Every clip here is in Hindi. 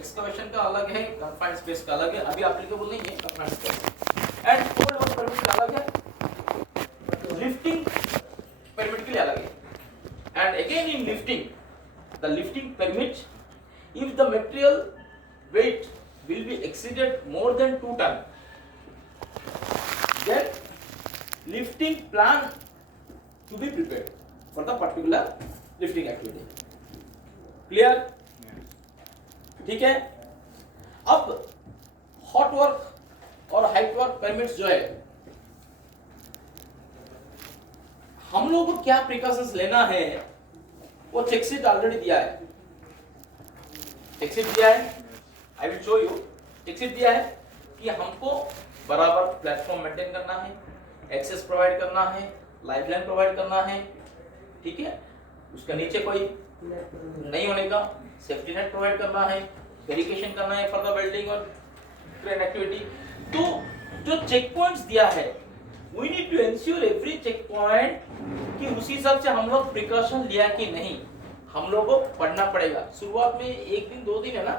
एक्सकवेशन का अलग है, कन्फाइंड स्पेस का अलग है, अभी एप्लीकेबल नहीं है confined space. And hold work permit का अलग है, लिफ्टिंग परमिट के लिए अलग है। And again in lifting, the lifting permit, if the material weight will be exceeded more than 2 ton, then lifting plan to be prepared for the particular lifting activity. Clear? ठीक है। अब हॉट वर्क और हाइट वर्क परमिट्स जो है, हम लोगों को क्या प्रिकॉशंस लेना है, वो चेकशीट ऑलरेडी दिया है। चेकशीट दिया है, I will show you. Check sheet दिया है कि हमको बराबर प्लेटफॉर्म मेंटेन करना है, एक्सेस प्रोवाइड करना है, लाइफलाइन प्रोवाइड करना है, ठीक है। उसका नीचे कोई नहीं होने का सेफ्टी नेट प्रोवाइड करना है, वेरिफिकेशन करना है फॉर द वेल्डिंग और क्रेन एक्टिविटी। तो जो चेक पॉइंट्स दिया है, we need to ensure every check point कि उसी हिसाब से हम लोग प्रिकॉशन लिया कि नहीं, हम लोगों को पढ़ना पड़ेगा। शुरुआत में 1 दिन 2 दिन है ना,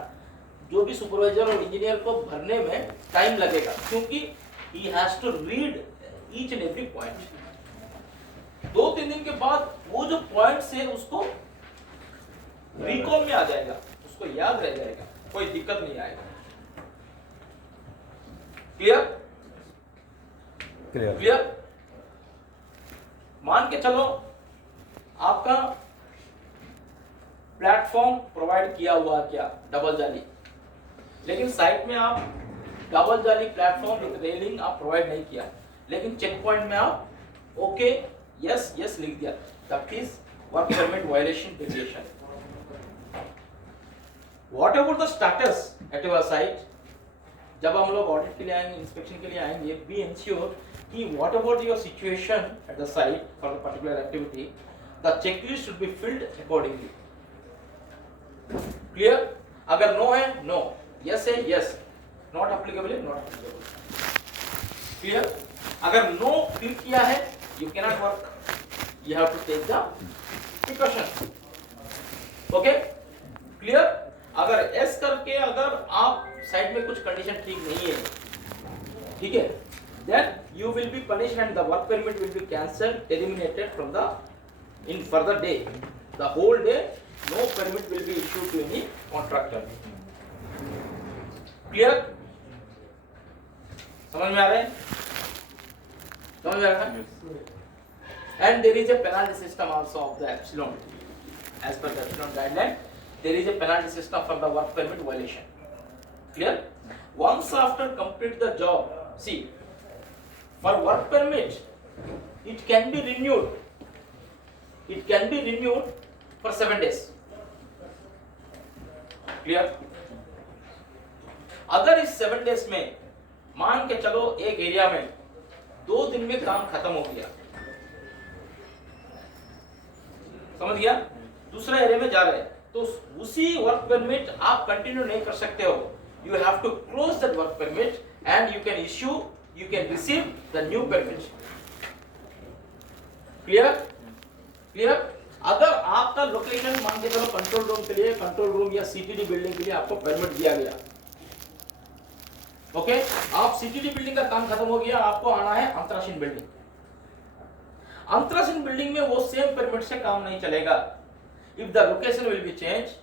जो भी सुपरवाइजर और इंजीनियर को भरने में टाइम लगेगा, क्योंकि he has to read each and every point. 2-3 दिन के बाद वो जो पॉइंट्स है उसको रिकॉल में आ जाएगा, उसको याद रह जाएगा, कोई दिक्कत नहीं आएगा। क्लियर? क्लियर? मान के चलो आपका प्लेटफॉर्म प्रोवाइड किया हुआ क्या, डबल जाली, लेकिन साइट में आप डबल जाली प्लेटफॉर्म विद रेलिंग आप प्रोवाइड नहीं किया, लेकिन चेक पॉइंट में आप ओके यस यस लिख दिया, that is work permit violation variation. What about the status at your site? जब हम लोग ऑडिट के लिए आएंगे, इंस्पेक्शन के लिए आएंगे, बी एंश्योर कि what about your situation at the site for the particular activity, the checklist should be filled accordingly. Clear? अगर नो है नो, यस है यस, नॉट एप्लीकेबल है नॉट एप्लीकेबल। क्लियर? अगर नो क्लिक किया है, you can not work, you have to take the precaution. Okay? Clear? अगर एस करके अगर आप साइड में कुछ कंडीशन ठीक नहीं है, ठीक है, then you will be punished and the work permit will be cancelled, terminated from the in further day, the whole day no permit will be issued to any contractor. Clear? समझ में आ रहा है? समझ में आ रहा है? And there is a penalty system also of the epsilon, as per the epsilon guideline, there is a penalty system for the work permit violation. Clear? Once after complete the job, see, for work permit, it can be renewed. It can be renewed for 7 days. Clear? अगर इस 7 days में मान के चलो एक एरिया में 2 दिन में काम खत्म हो गया, समझ गया, दूसरा एरिया में जा रहे हैं, तो उसी वर्क परमिट आप कंटिन्यू नहीं कर सकते हो। You have to close that work permit and you can receive the new permit. Clear? Clear? अगर आपका लोकेशन मान के चलो कंट्रोल रूम के लिए, कंट्रोल रूम या सीटीडी बिल्डिंग के लिए आपको परमिट दिया गया, ओके, आप सीटीडी बिल्डिंग का काम खत्म हो गया, आपको आना है अंतराशीन बिल्डिंग। अंतराशीन बिल्डिंग में वो सेम परमिट से काम नहीं चलेगा। If the location will be changed,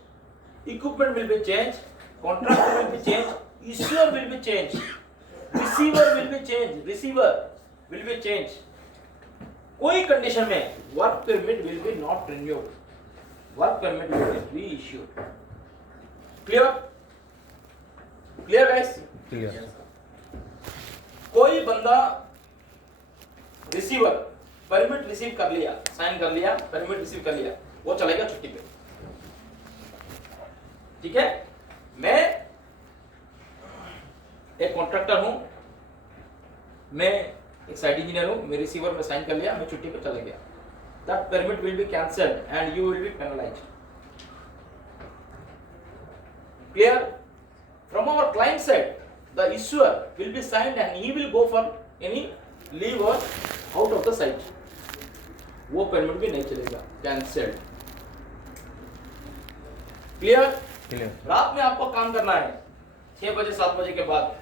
equipment will be changed, contractor will be changed, issuer will be changed, receiver will be changed, receiver will be changed. कोई कंडीशन में work permit will be not renewed, work permit will be reissued. Clear? Clear guys? Clear. कोई बंदा रिसीवर परमिट रिसीव कर लिया, साइन कर लिया, परमिट रिसीव कर लिया, वो चलेगा छुट्टी पे, ठीक है। मैं एक कॉन्ट्रैक्टर हूं, मैं एक साइट इंजीनियर हूं, मैं रिसीवर में साइन कर लिया, मैं छुट्टी पे चला गया, that permit will be cancelled and you will be penalised. Clear? From our client side the issuer will be signed and he will go for any leave और आउट ऑफ द साइट, वो परमिट भी नहीं चलेगा, कैंसल्ड। क्लियर? रात में आपको काम करना है 6 बजे 7 बजे के बाद।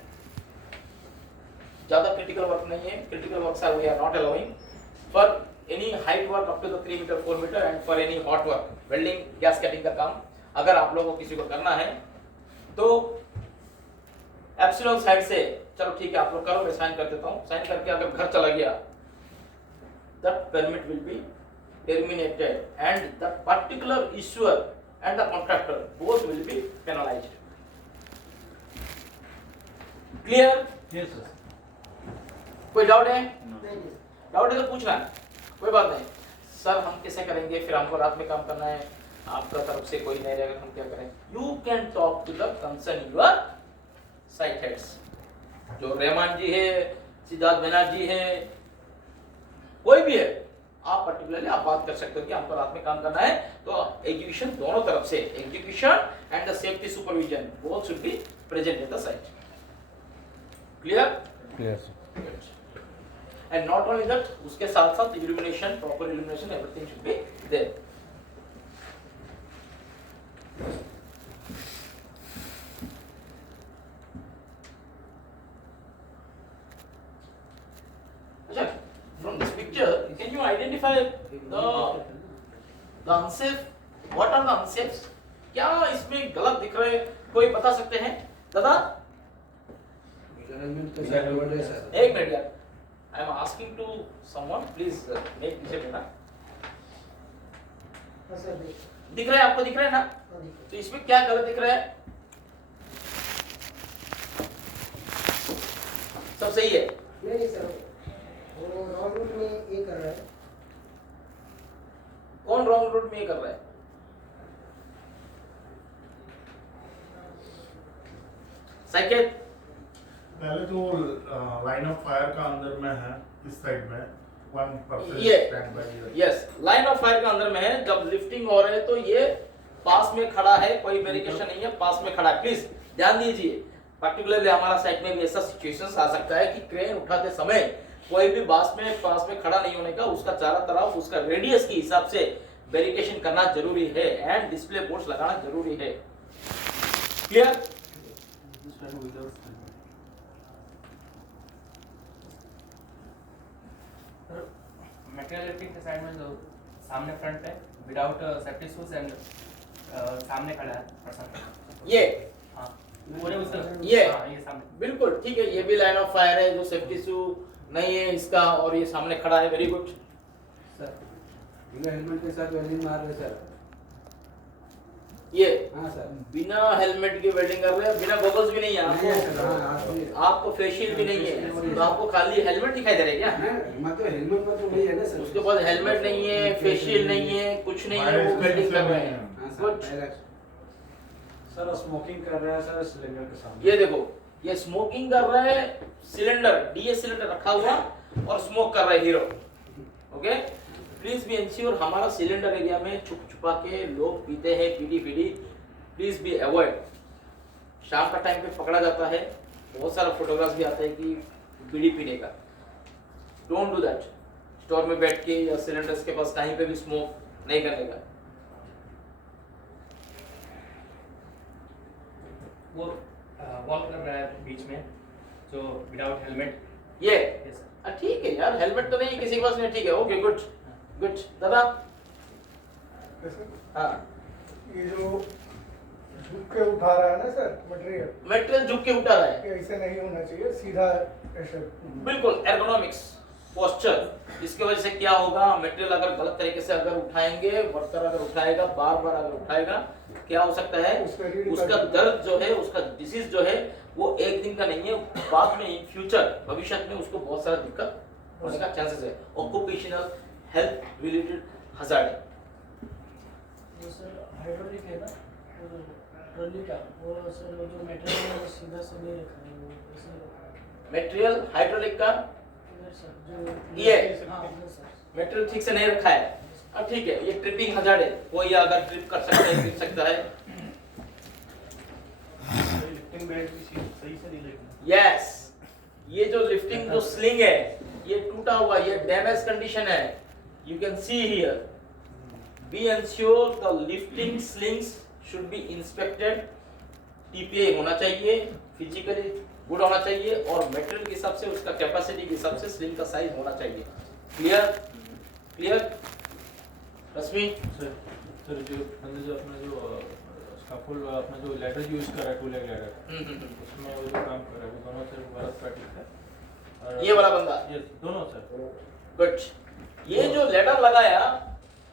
ज्यादा क्रिटिकल वर्क नहीं है, critical work we are not allowing for any height work up to the 3 metre 4 metre and for any hot work, welding, gas cutting का काम अगर आप लोगों को किसी को करना है तो एप्सिलॉन साइड से चलो ठीक है आप लोग करो, मैं साइन कर देता हूँ। साइन करके अगर घर चला गया the permit will B terminated and the particular issuer and the contractor both will be penalized. Clear? Yes, sir. कोई डाउट है? डाउट है तो पूछना, कोई बात नहीं। सर हम कैसे करेंगे, फिर हमको रात में काम करना है, आपका तरफ से कोई नहीं रहेगा, हम क्या करें? You can talk to the concerned your site heads. जो रहमान जी है, सिद्धार्थ बनर्जी है, कोई भी है, आप पर्टिकुलरली आप बात कर सकते हो कि हमको रात में काम करना है, तो एग्जीक्यूशन दोनों तरफ से, execution and the safety supervision both should be present at the site. Clear? Clear, sir. And not only that, उसके साथ साथ illumination, proper illumination, everything should be there. अच्छा, from this picture can you identify the unsafe, what are the unsafes? क्या इसमें गलत दिख रहे हैं, कोई बता सकते हैं दादा? एक मिनट यार, I am asking to someone, please make पीछे बेटा। दिख रहा है आपको, दिख रहा है ना? तो इसमें क्या गलत दिख रहा है? सब सही है? नहीं सर, वो रॉन्ग रूट में ये कर रहा है। कौन रॉन्ग रूट में ये कर रहा है? साइकेत पहले तो लाइन ऑफ फायर का अंदर में है, इस साइड में 1% ये stand by. Yes, line of fire का अंदर में है। जब लिफ्टिंग हो रहे है तो ये पास में खड़ा है, कोई वेरिएशन नहीं है, पास में खड़ा है। प्लीज ध्यान दीजिए, पर्टिकुलरली हमारा साइड में भी ऐसा सिचुएशंस आ सकता है कि क्रेन उठाते समय कोई भी पास में खड़ा नहीं होने का, उसका चारों तरफ उसका रेडियस के हिसाब से वेरिएशन करना जरूरी है एंड डिस्प्ले बोर्ड्स लगाना जरूरी है। क्लियर? मटेरियल लिफ्टिंग के साइड में जो सामने फ्रंट पे विदाउट सेफ्टी शूज एंड सामने खड़ा है पर्सन, ये हाँ पूरे उसका ये हाँ ये सामने बिल्कुल ठीक है, ये भी लाइन ऑफ फायर है, जो सेफ्टी शू नहीं है इसका, और ये सामने खड़ा है। वेरी गुड सर, बिना हेलमेट के साथ वेल्डिंग मार रहे सर। ये हाँ सर। बिना हेलमेट की वेल्डिंग कर रहे हैं, बिना गॉगल्स भी नहीं है नहीं है सर, हाँ, आपको, आपको फेशियल भी नहीं है, तो आपको खाली हेलमेट दिखाई दे रहा है क्या? मतलब हेलमेट में तो नहीं है ना सर। उसके पास हेलमेट नहीं है, फेशियल नहीं है, कुछ नहीं है, वो वेल्डिंग कर रहे हैं। हाँ गुड। सर, सर स्मोकिंग कर रहा है सर सिलेंडर के सामने। ये देखो, ये स्मोकिंग कर रहा है, सिलेंडर डीएस सिलेंडर रखा हुआ और स्मोक कर रहा है hero. Okay, please be ensure, हमारा सिलेंडर एरिया में छुप छुपा के लोग पीते हैं, PD PD, please be avoid. शाम का टाइम पे पकड़ा जाता है, बहुत सारा फोटोग्राफ्स भी आता है कि बीड़ी पीने का। Don't do that. स्टोर में बैठ के या सिलेंडर्स के पास कहीं पे भी स्मोक नहीं करने का। वो वॉक कर रहा है बीच में जो विदाउट हेलमेट। ये यस सर। ठीक है यार, हेलमेट तो नहीं है किसी के पास, नहीं, ठीक है, ओके गुड गुड। दादा हाँ, ये जो झुक के उठा रहा है ना सर मटेरियल, मटेरियल झुक के उठा रहा है, कि ऐसे नहीं होना चाहिए, सीधा ऐसे। बिल्कुल एर्गोनॉमिक्स पोस्चर। इसके वजह से क्या होगा, मटेरियल अगर गलत तरीके से अगर उठाएंगे, वर्कर अगर उठाएगा, बार बार अगर उठाएगा, क्या हो सकता है, उसका दर्द जो है, उसका डिसीज जो है वो एक दिन का नहीं है, बाद में इन फ्यूचर भविष्य में उसको बहुत सारा दिक्कत होने का चांसेस है। Occupational health related hazard. वो सर हाइड्रोलिक है ना, वो ट्रॉली का, वो सर वो जो मटेरियल है वो सीधा से नहीं रखा है, वो ऐसे रखा है। मटेरियल हाइड्रोलिक का इधर सर जो ये हाँ इधर सर। मटेरियल ठीक से नहीं रखा है। अब ठीक है, ये ट्रिपिंग हजार्ड है, कोई अगर ट्रिप कर सकता है, गिर सकता है। लिफ्टिंग बेल्ट भी सही से नहीं लगी। यस, ये जो लिफ्टिंग जो स्लिंग है, ये टूटा हुआ, ये डैमेज कंडीशन है। You can see here, be ensure the lifting slings should be inspected, TPA होना चाहिए, फिजिकली गुड होना चाहिए और मटेरियल के हिसाब से उसका कैपेसिटी के हिसाब से स्लिंग का साइज होना चाहिए। क्लियर क्लियर रश्मि? सर जो हमने जो अपना जो स्काफोल्ड अपना जो लैडर यूज कर रहा है 2 लेग लैडर, उसमें वो जो काम कर रहा है वो दोनों सर गलत प्रैक्टिस है। और ये वाला बंदा? ये दोनों सर। गुड। ये जो लेडर लगाया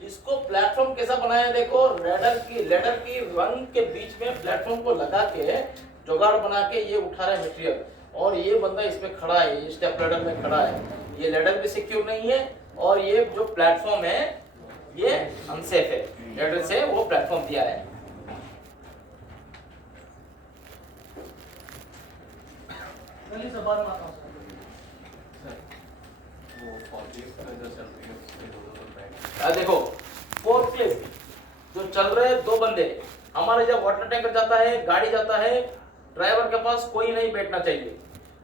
इसको प्लेटफॉर्म कैसा बनाया देखो, लेडर की रंग के बीच में प्लेटफॉर्म को लगा के जुगाड़ बना के ये उठा रहा है मटेरियल और ये बंदा इसमें खड़ा है, ये स्टेप लेडर में खड़ा है। ये लेडर भी सिक्योर नहीं है और ये जो प्लेटफॉर्म है ये अनसेफ है, लेडर से वो प्लेटफॉर्म दिया है। गली से बाहर माता हूँ वो फॉरक्लिफ्ट का जो चल रही है उसके दोनों बैग देखो फोर्कलिफ्ट जो चल रहे हैं 2 बंदे, हमारे जब वाटर टैंकर जाता है, गाड़ी जाता है, ड्राइवर के पास कोई नहीं बैठना चाहिए,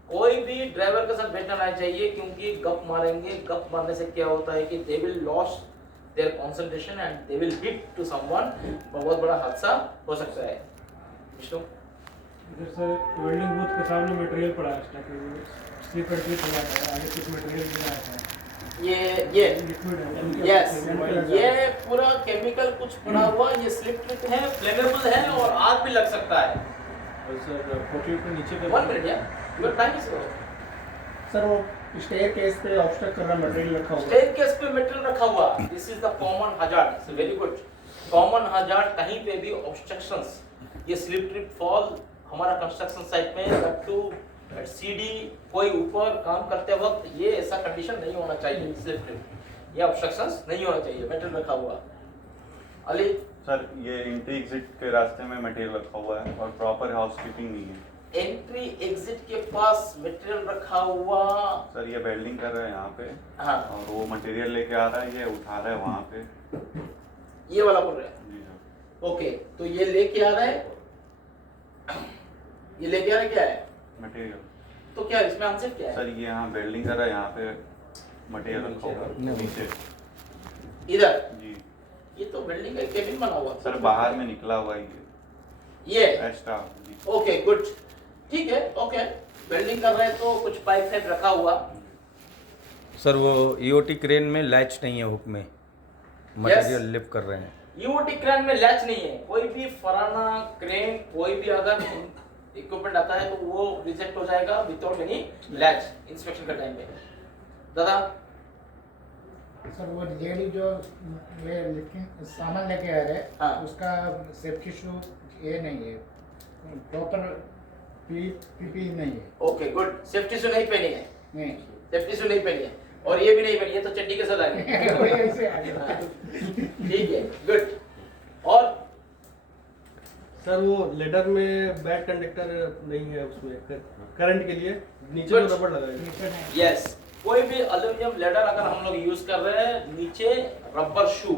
कोई भी ड्राइवर के साथ बैठना नहीं चाहिए क्योंकि गप मारेंगे। गप मारने से क्या होता है कि they will loss their concentration and they will hit to someone, बहुत बड़ा हादसा हो सकता है। विष्णु? इधर सर वेल्डिंग बूथ के सामने मटेरियल पड़ा है, स्लिप एंड ट्रिप लगा है, आगे कुछ मटेरियल भी आता है। ये लिक्विड है। यस, ये पूरा केमिकल कुछ पड़ा हुआ, ये स्लिप ट्रिप है, फ्लेमेबल है और आग भी लग सकता है। और सर फॉरक्लिफ्ट के नीचे का 1 मिनट या your time is over. Sir वो स्टेयर केस पे ऑब्स्ट्रक्ट कर रहा मटेरियल रखा हुआ है। स्टेयर केस पे मेटल रखा हुआ, this is the common hazard. It's very good. Common hazard कहीं पे भी ऑब्स्ट्रक्शंस, ये स्लिप ट्रिप फॉल हमारा कंस्ट्रक्शन साइट में अप टू सीडी कोई ऊपर काम करते वक्त ये ऐसा कंडीशन नहीं होना चाहिए। स्लिप ट्रिप ये ऑब्स्ट्रक्शंस नहीं होना चाहिए, मेटल रखा हुआ। अली सर ये एंट्री एग्जिट के रास्ते में मटेरियल रखा हुआ है और प्रॉपर हाउसकीपिंग नहीं है। एंट्री एग्जिट के पास मटेरियल रखा हुआ? सर ये वेल्डिंग कर रहा है यहाँ पे, हाँ, और वो मटेरियल लेके आ रहा है, ये उठा रहा है वहाँ पे। ये वाला बोल रहे हैं? जी सर। ओके, तो ये लेके आ रहा है, ये लेके आ रहा है, क्या है मटेरियल? तो क्या इसमें आंसर क्या है? सर ये यहाँ वेल्डिंग कर रहा है, यहाँ पे मटेरियल रखा हुआ है नीचे। इधर? जी ये तो बिल्डिंग का केबिन बना हुआ सर, बाहर में निकला हुआ है ये। एक्स्ट्रा। जी ओके गुड, ठीक है। ओके, वेल्डिंग कर रहे हैं तो कुछ पाइप फाइप रखा हुआ। सर वो ईओटी क्रेन में लैच नहीं है, हुक में मटेरियल लिफ्ट कर रहे हैं। ईओटी क्रेन में लैच नहीं है, कोई भी फराना क्रेन कोई भी अगर इक्विपमेंट आता है तो वो रिजेक्ट हो जाएगा विदाउट एनी लैच इंस्पेक्शन के टाइम पे। दादा? सर वो लेडी जो सामान लेके आ रहे हैं, हाँ। उसका सेफ्टी शू ये नहीं है, प्रॉपर पीपी नहीं है। ओके गुड, सेफ्टी शू नहीं पहनी है? नहीं सेफ्टी शू नहीं पहनी है और ये भी नहीं पहनी है, तो चड्डी के साथ आ गई। ऐसे आ गया। ठीक है, गुड। और सर वो लेडर में बैड कंडक्टर नहीं है, उसमें करंट के लिए नीचे जो रबड़ लगा है। यस, कोई भी एल्यूमिनियम लेडर अगर हम लोग यूज कर रहे हैं, नीचे रबर शू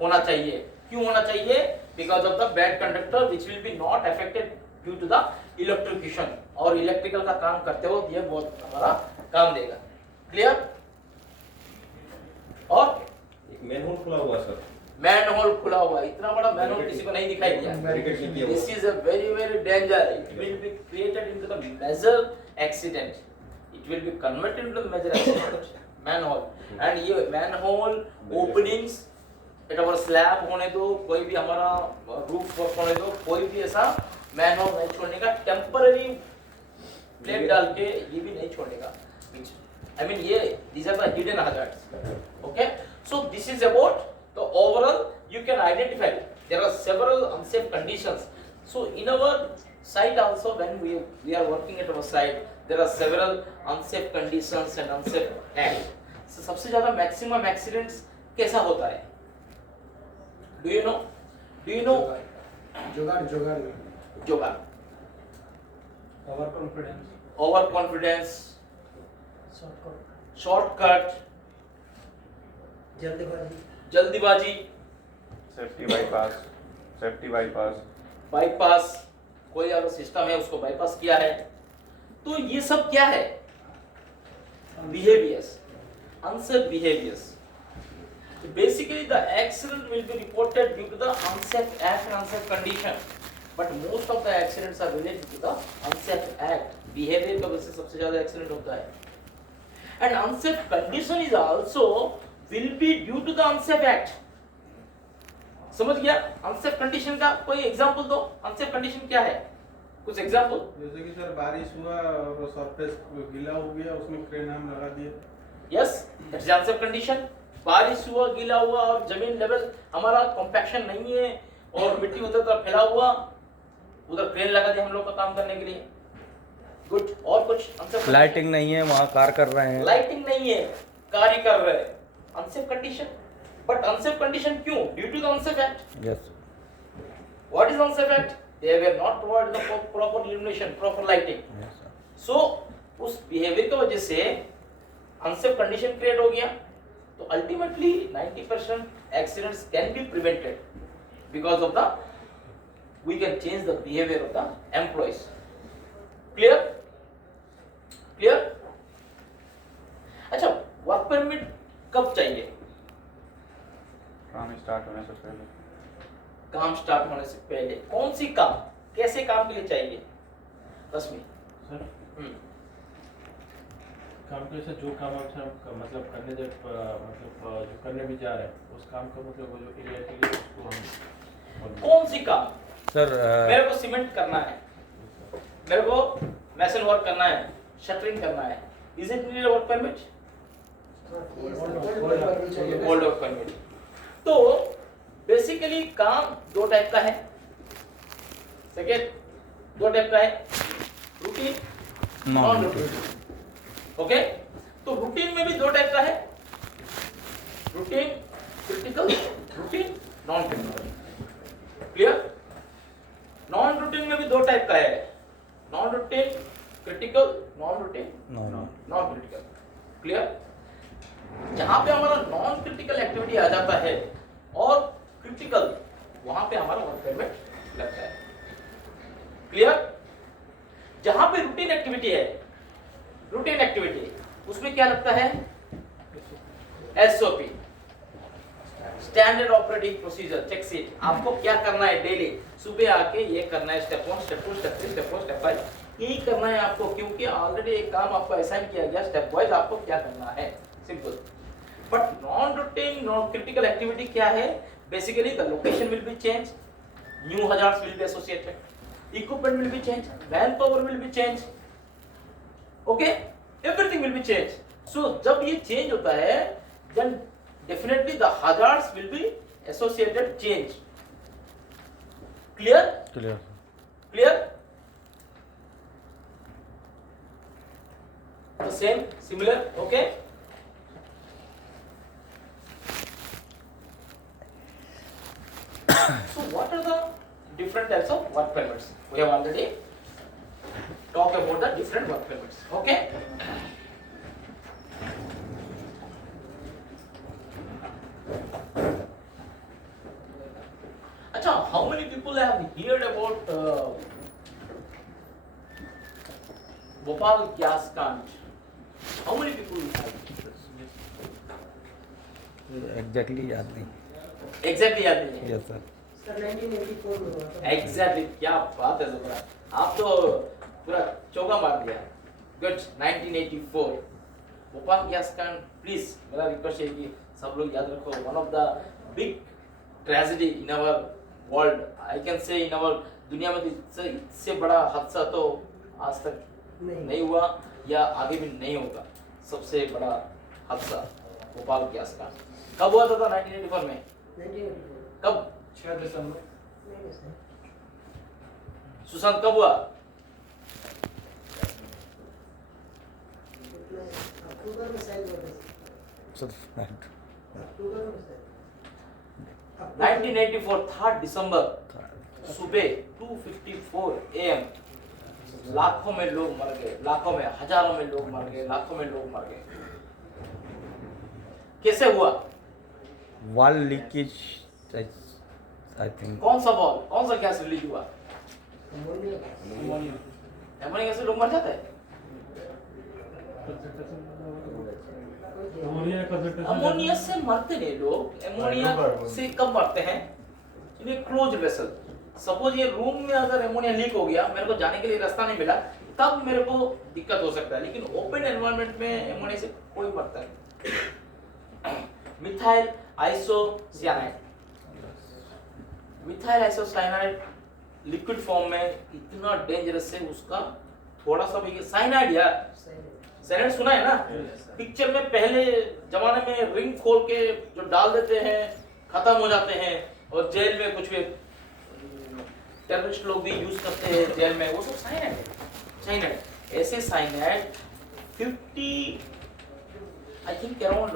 होना चाहिए। क्यों होना चाहिए? Because of the bad conductor which will be not affected due to the electrocution, और इलेक्ट्रिकल का काम करते हो ये बहुत हमारा काम देगा। क्लियर? और एक मैनहोल खुला हुआ सर, मैनहोल खुला हुआ, इतना बड़ा मैनहोल किसी को नहीं दिखाई दिया। This is a very very danger, it will be created into the major accident, it will be converted into the major accident manhole, and ये manhole openings at our slab होने दो, कोई भी हमारा roof work होने दो, कोई भी ऐसा manhole नहीं छोड़ने का, temporary plate डाल के ये भी नहीं छोड़ने का। I mean ये these are the hidden hazards. Okay, so this is about the overall you can identify there are several unsafe conditions. So in our site also when we are working at our site there are several unsafe conditions and unsafe acts. So सबसे ज़्यादा maximum accidents कैसा होता है? Do you know? Do you know? जुगाड़ जुगाड़ जुगाड़, ओवर कॉन्फिडेंस, shortcut, जल्दीबाजी, सेफ्टी बाईपास, बाईपास, कोई अगर सिस्टम है उसको बाईपास किया है, तो ये सब क्या है? Behaviours, unsafe behaviours. So basically the accident will be reported due to the unsafe act and unsafe condition. But most of the accidents are related to the unsafe act. Behavior की वजह से सबसे ज़्यादा accident होता है. And unsafe condition is also will be due to the unsafe act. समझ गया? Unsafe condition का कोई example दो. Unsafe condition क्या है? कुछ example? जैसे कि सर बारिश हुआ और सरफेस गीला हो गया, उसमें क्रेन हम लगा दिए. Yes, that is unsafe condition. बारिश हुआ, गीला हुआ और जमीन लेवल हमारा कॉम्पैक्शन नहीं है और मिट्टी उधर तरफ फैला हुआ, उधर क्रेन लगा दिया हम लोग का काम करने के लिए. गुड. और कुछ? लाइटिंग नहीं है, वहाँ कार कर रहे हैं. लाइटिंग नहीं है, कार्य कर रहे हैं. Unsafe condition. But unsafe condition क्यों? Due to the unsafe act. Yes. What is unsafe act? They were not provide the proper illumination, proper lighting. So उस बिहेवियर की वजह से अनसेफ कंडीशन क्रिएट हो गया. तो ultimately 90% accidents can be prevented because of the we can change the behavior of the employees. Clear? Clear? अच्छा, वर्क परमिट कब चाहिए? काम स्टार्ट होने से पहले. काम स्टार्ट होने से पहले. कौन सी काम, कैसे काम के लिए चाहिए? रश्मि सर, काम के से जो काम हम मतलब करने जब मतलब जो करने भी जा रहे हैं उस काम का मतलब वो जो एरिया के लिए उसको हम कौन सी काम? सर मेरे को सीमेंट करना है, मेरे को मैसन वर्क करना है, शटरिंग करना है. Is it need work permit? Old work permit. तो बेसिकली काम दो टाइप का है. सेकेंड, दो टाइप का है, रूटीन, नॉन रूटीन. ओके, तो रूटीन में भी दो टाइप का है, routine critical, routine non critical. Clear? Non routine में भी दो टाइप का है, non routine critical, non routine non critical. Clear? जहां पे हमारा नॉन क्रिटिकल एक्टिविटी आ जाता है और क्रिटिकल, वहां पे हमारा वर्क परमिट लगता है. क्लियर? जहां पे रूटीन एक्टिविटी है, रूटीन एक्टिविटी, उसमें क्या लगता है? SOP, standard operating procedure, check sheet. आपको क्या करना है डेली? सुबह आके ये करना है, step 1, step 2, step 3, step 4, step 5. यही करना है आपको, क्योंकि ऑलरेडी एक काम आपको असाइन किया गया, स्टेप वाइज आपको क्या करना है. Simple. But non routine non critical activity क्या है? Basically the location will be change, new hazards will be associated, equipment will be change, man power will be change. Okay, everything will be change. So जब ये चेंज होता है, then definitely the hazards will be associated change. Clear? Clear. Clear? The same, similar, okay? So what are the different types of work permits? We have already talked about the different work permits, okay? Acha, how many people have heard about Bhopal gas plant? How many people have? Exactly याद नहीं. Exactly याद नहीं है. Yes sir. सर 1984 में हुआ था. Exactly, क्या बात है ज़बरा. आप तो पूरा चौका मार दिया. Good, 1984. भोपाल गैस कांड. प्लीज मेरा रिक्वेस्ट है कि सब लोग याद रखो. One of the big tragedy in our world, I can say in our दुनिया में इससे बड़ा हादसा तो आज तक नहीं हुआ या आगे भी नहीं होगा. सबसे बड़ा हादसा भोपाल गैस कांड. कब हुआ था 1984 में? 1984. कब? 6 दिसंबर. नहीं सर. सुशांत कब हुआ? अक्टूबर में शायद हुआ था. सर अक्टूबर में शायद. 1984 3 दिसंबर सुबह 2:54 AM लाखों में लोग मर गए, लाखों में, हजारों में लोग मर गए, लाखों में लोग मर गए. कैसे हुआ? Wall leakage I think. कौन सा बॉल, कौन सा गैस रिलीज हुआ? अमोनिया. अमोनिया गैस से लोग मर जाते हैं. अमोनिया कंसंट्रेशन अमोनिया से मरते नहीं लोग, अमोनिया से कब मरते हैं? ये क्लोज वेसल, सपोज ये रूम में अगर अमोनिया लीक हो गया, मेरे को जाने के लिए रास्ता नहीं मिला, तब मेरे को दिक्कत हो सकता है, लेकिन ओपन एनवायरनमेंट में अमोनिया से कोई मरता नहीं। Methyl isocyanide, methyl isocyanide liquid form में इतना डेंजरस है, उसका थोड़ा सा भी साइनाइड यार, साइनाइड सुना है ना? पिक्चर में पहले जमाने में रिंग खोल के जो डाल देते हैं, खत्म हो जाते हैं, और जेल में कुछ भी टेररिस्ट लोग भी यूज करते हैं जेल में, वो सब साइनाइड है। साइनाइड, ऐसे साइनाइड 50 आई थिंक अराउंड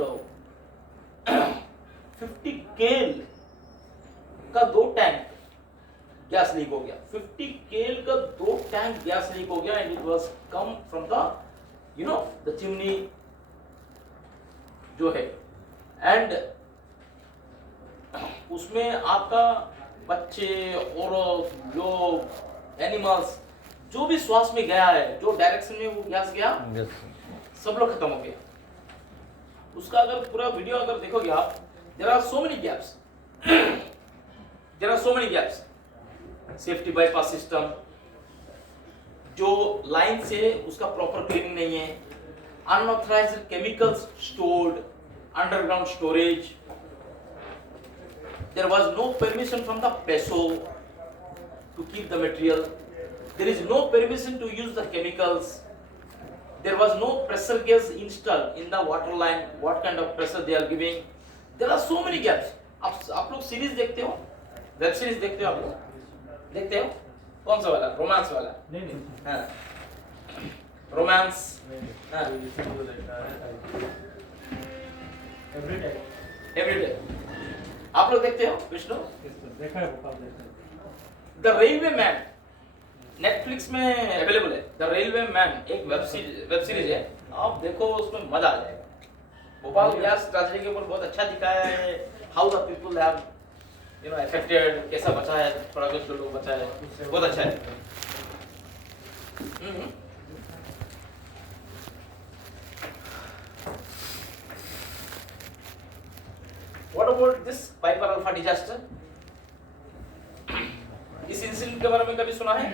50 केल का 2 टैंक गैस लीक हो गया। 50 केल का 2 टैंक गैस लीक हो गया, and it was come from the you know the chimney जो है, एंड उसमें आपका बच्चे और जो एनिमल्स जो भी श्वास में गया है, जो डायरेक्शन में वो गैस गया, सब लोग खत्म हो गए। उसका अगर पूरा वीडियो अगर देखोगे आप, there are so many gaps, there are so many gaps. Safety bypass system, जो लाइन से उसका प्रॉपर क्लीनिंग नहीं है, unauthorised chemicals stored, underground storage, there was no permission from the PESO to keep the material, there is no permission to use the chemicals, there was no pressure gauge installed in the water line, what kind of pressure they are giving, there are so many gaps। आप लोग सीरीज देखते हो, वेब सीरीज देखते हो, आप लोग देखते हो? कौन सा वाला? रोमांस वाला? नहीं हाँ, रोमांस, हाँ, एवरीडे आप लोग देखते हो विष्णु? देखा है, भोपाल देखा है। द रेलवे मैन नेटफ्लिक्स में अवेलेबल है। द रेलवे मैन एक वेब सीरीज है, आप देखो, उसमें मजा आ जाएगा। भोपाल गैस ट्रेजेडी के ऊपर बहुत अच्छा दिखाया है, how the people have you know affected, कैसा बचा है, थोड़ा कुछ लोग बचा है, बहुत अच्छा है। What about this Piper Alpha disaster? इस इंसिडेंट के बारे में कभी सुना है?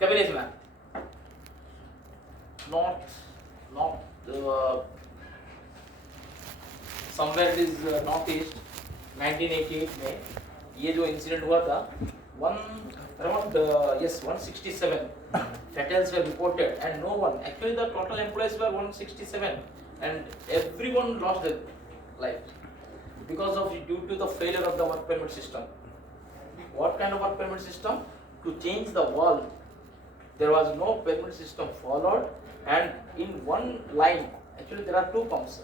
कभी नहीं सुना? Not somewhere it is northeast 1988 में ये जो इंसिडेंट हुआ था, around 167 fatalities were reported, and no one, actually the total employees were 167, and everyone lost their life because of due to the failure of the work permit system. What kind of work permit system? To change the wall, there was no permit system followed, and in one line, actually there are 2 pumps.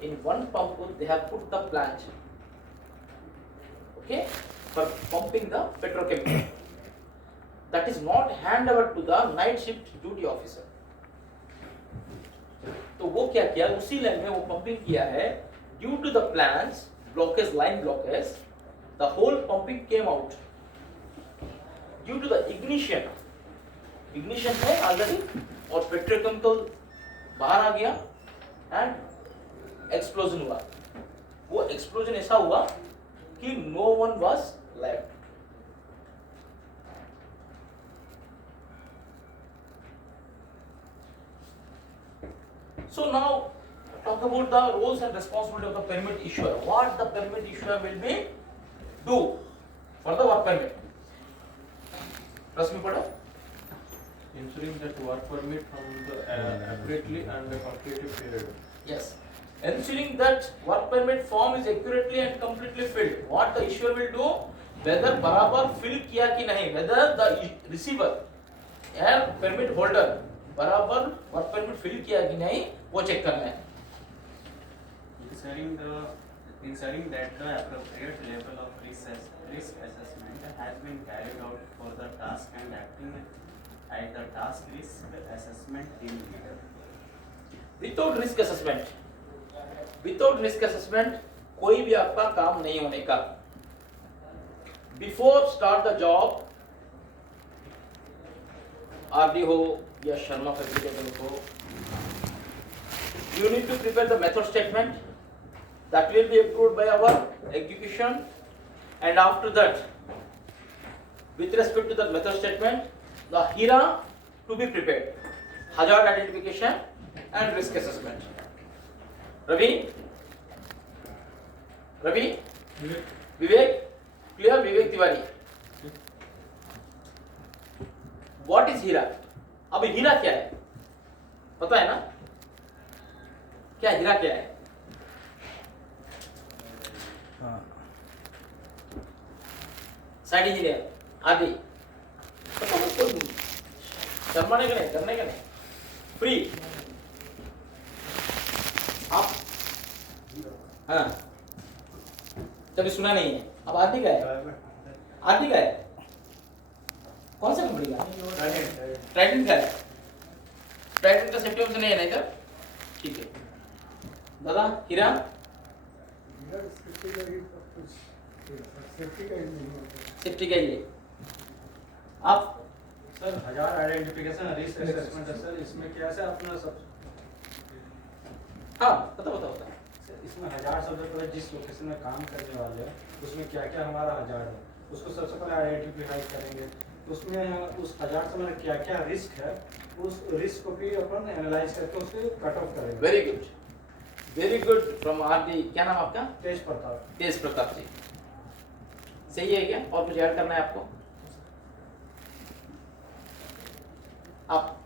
In one pump they have put the plant, okay, for pumping the petrochemical. That is not hand over to the night shift duty officer. तो वो क्या किया, उसी लाइन में वो पंपिंग किया है। Due to the plants blockage, line blockage, the whole pumping came out. Due to the ignition है already, और petrochemical बाहर आ गया, and explosion हुआ। वो explosion ऐसा हुआ कि no one was left. So now talk about the roles and responsibility of the permit issuer. What the permit issuer will be do for the work permit? प्रश्न पढ़ो। Ensuring that work permit from the accurately and completely filled. Yes. Ensuring that work permit form is accurately and completely filled. What the issuer will do? Whether बराबर fill किया कि नहीं, whether the receiver and permit holder बराबर work permit fill किया कि नहीं, वो चेक करना है। Ensuring that the appropriate level of risk assessment has been carried out for the task and acting as the task risk assessment team leader. Without risk assessment कोई भी आपका काम नहीं होने का। Before start the job, RD हो या शर्मा फैब्रिकेशन हो, you need to prepare the method statement that will be approved by our execution, and after that, with respect to the method statement, the HIRA to be prepared, hazard identification and risk assessment. Ravi, Vivek, clear? Vivek Tiwari. What is HIRA? अब हीरा क्या है पता है ना? क्या हीरा क्या है? साइड इंजीनियर आदि पता है कोई शर्माने का नहीं, करने का नहीं, फ्री आप हाँ कभी सुना नहीं है। अब आदि का है, आदि का है, कौन सा कंपनी का? ट्राइडेंट का है। ट्राइडेंट का सेफ्टी ऑप्शन नहीं है, नहीं सर? ठीक है दादा। हीरा सेफ्टी का ही है। आप सर हजार आइडेंटिफिकेशन रिस्क असेसमेंट है सर, इसमें क्या है अपना सब? हाँ बताओ। सर इसमें हजार सबसे पहले जिस लोकेशन में काम करने वाले हैं उसमें क्या क्या हमारा हजार है उसको सबसे पहले आइडेंटिफाई करेंगे। उसमें उस हजार से मतलब क्या क्या रिस्क है, उस रिस्क को भी अपन एनालाइज करके उसको कट ऑफ करेंगे। Very good from RD. क्या नाम आपका? तेज प्रताप। तेज प्रताप जी, सही है क्या? और कुछ ऐड करना है आपको? आप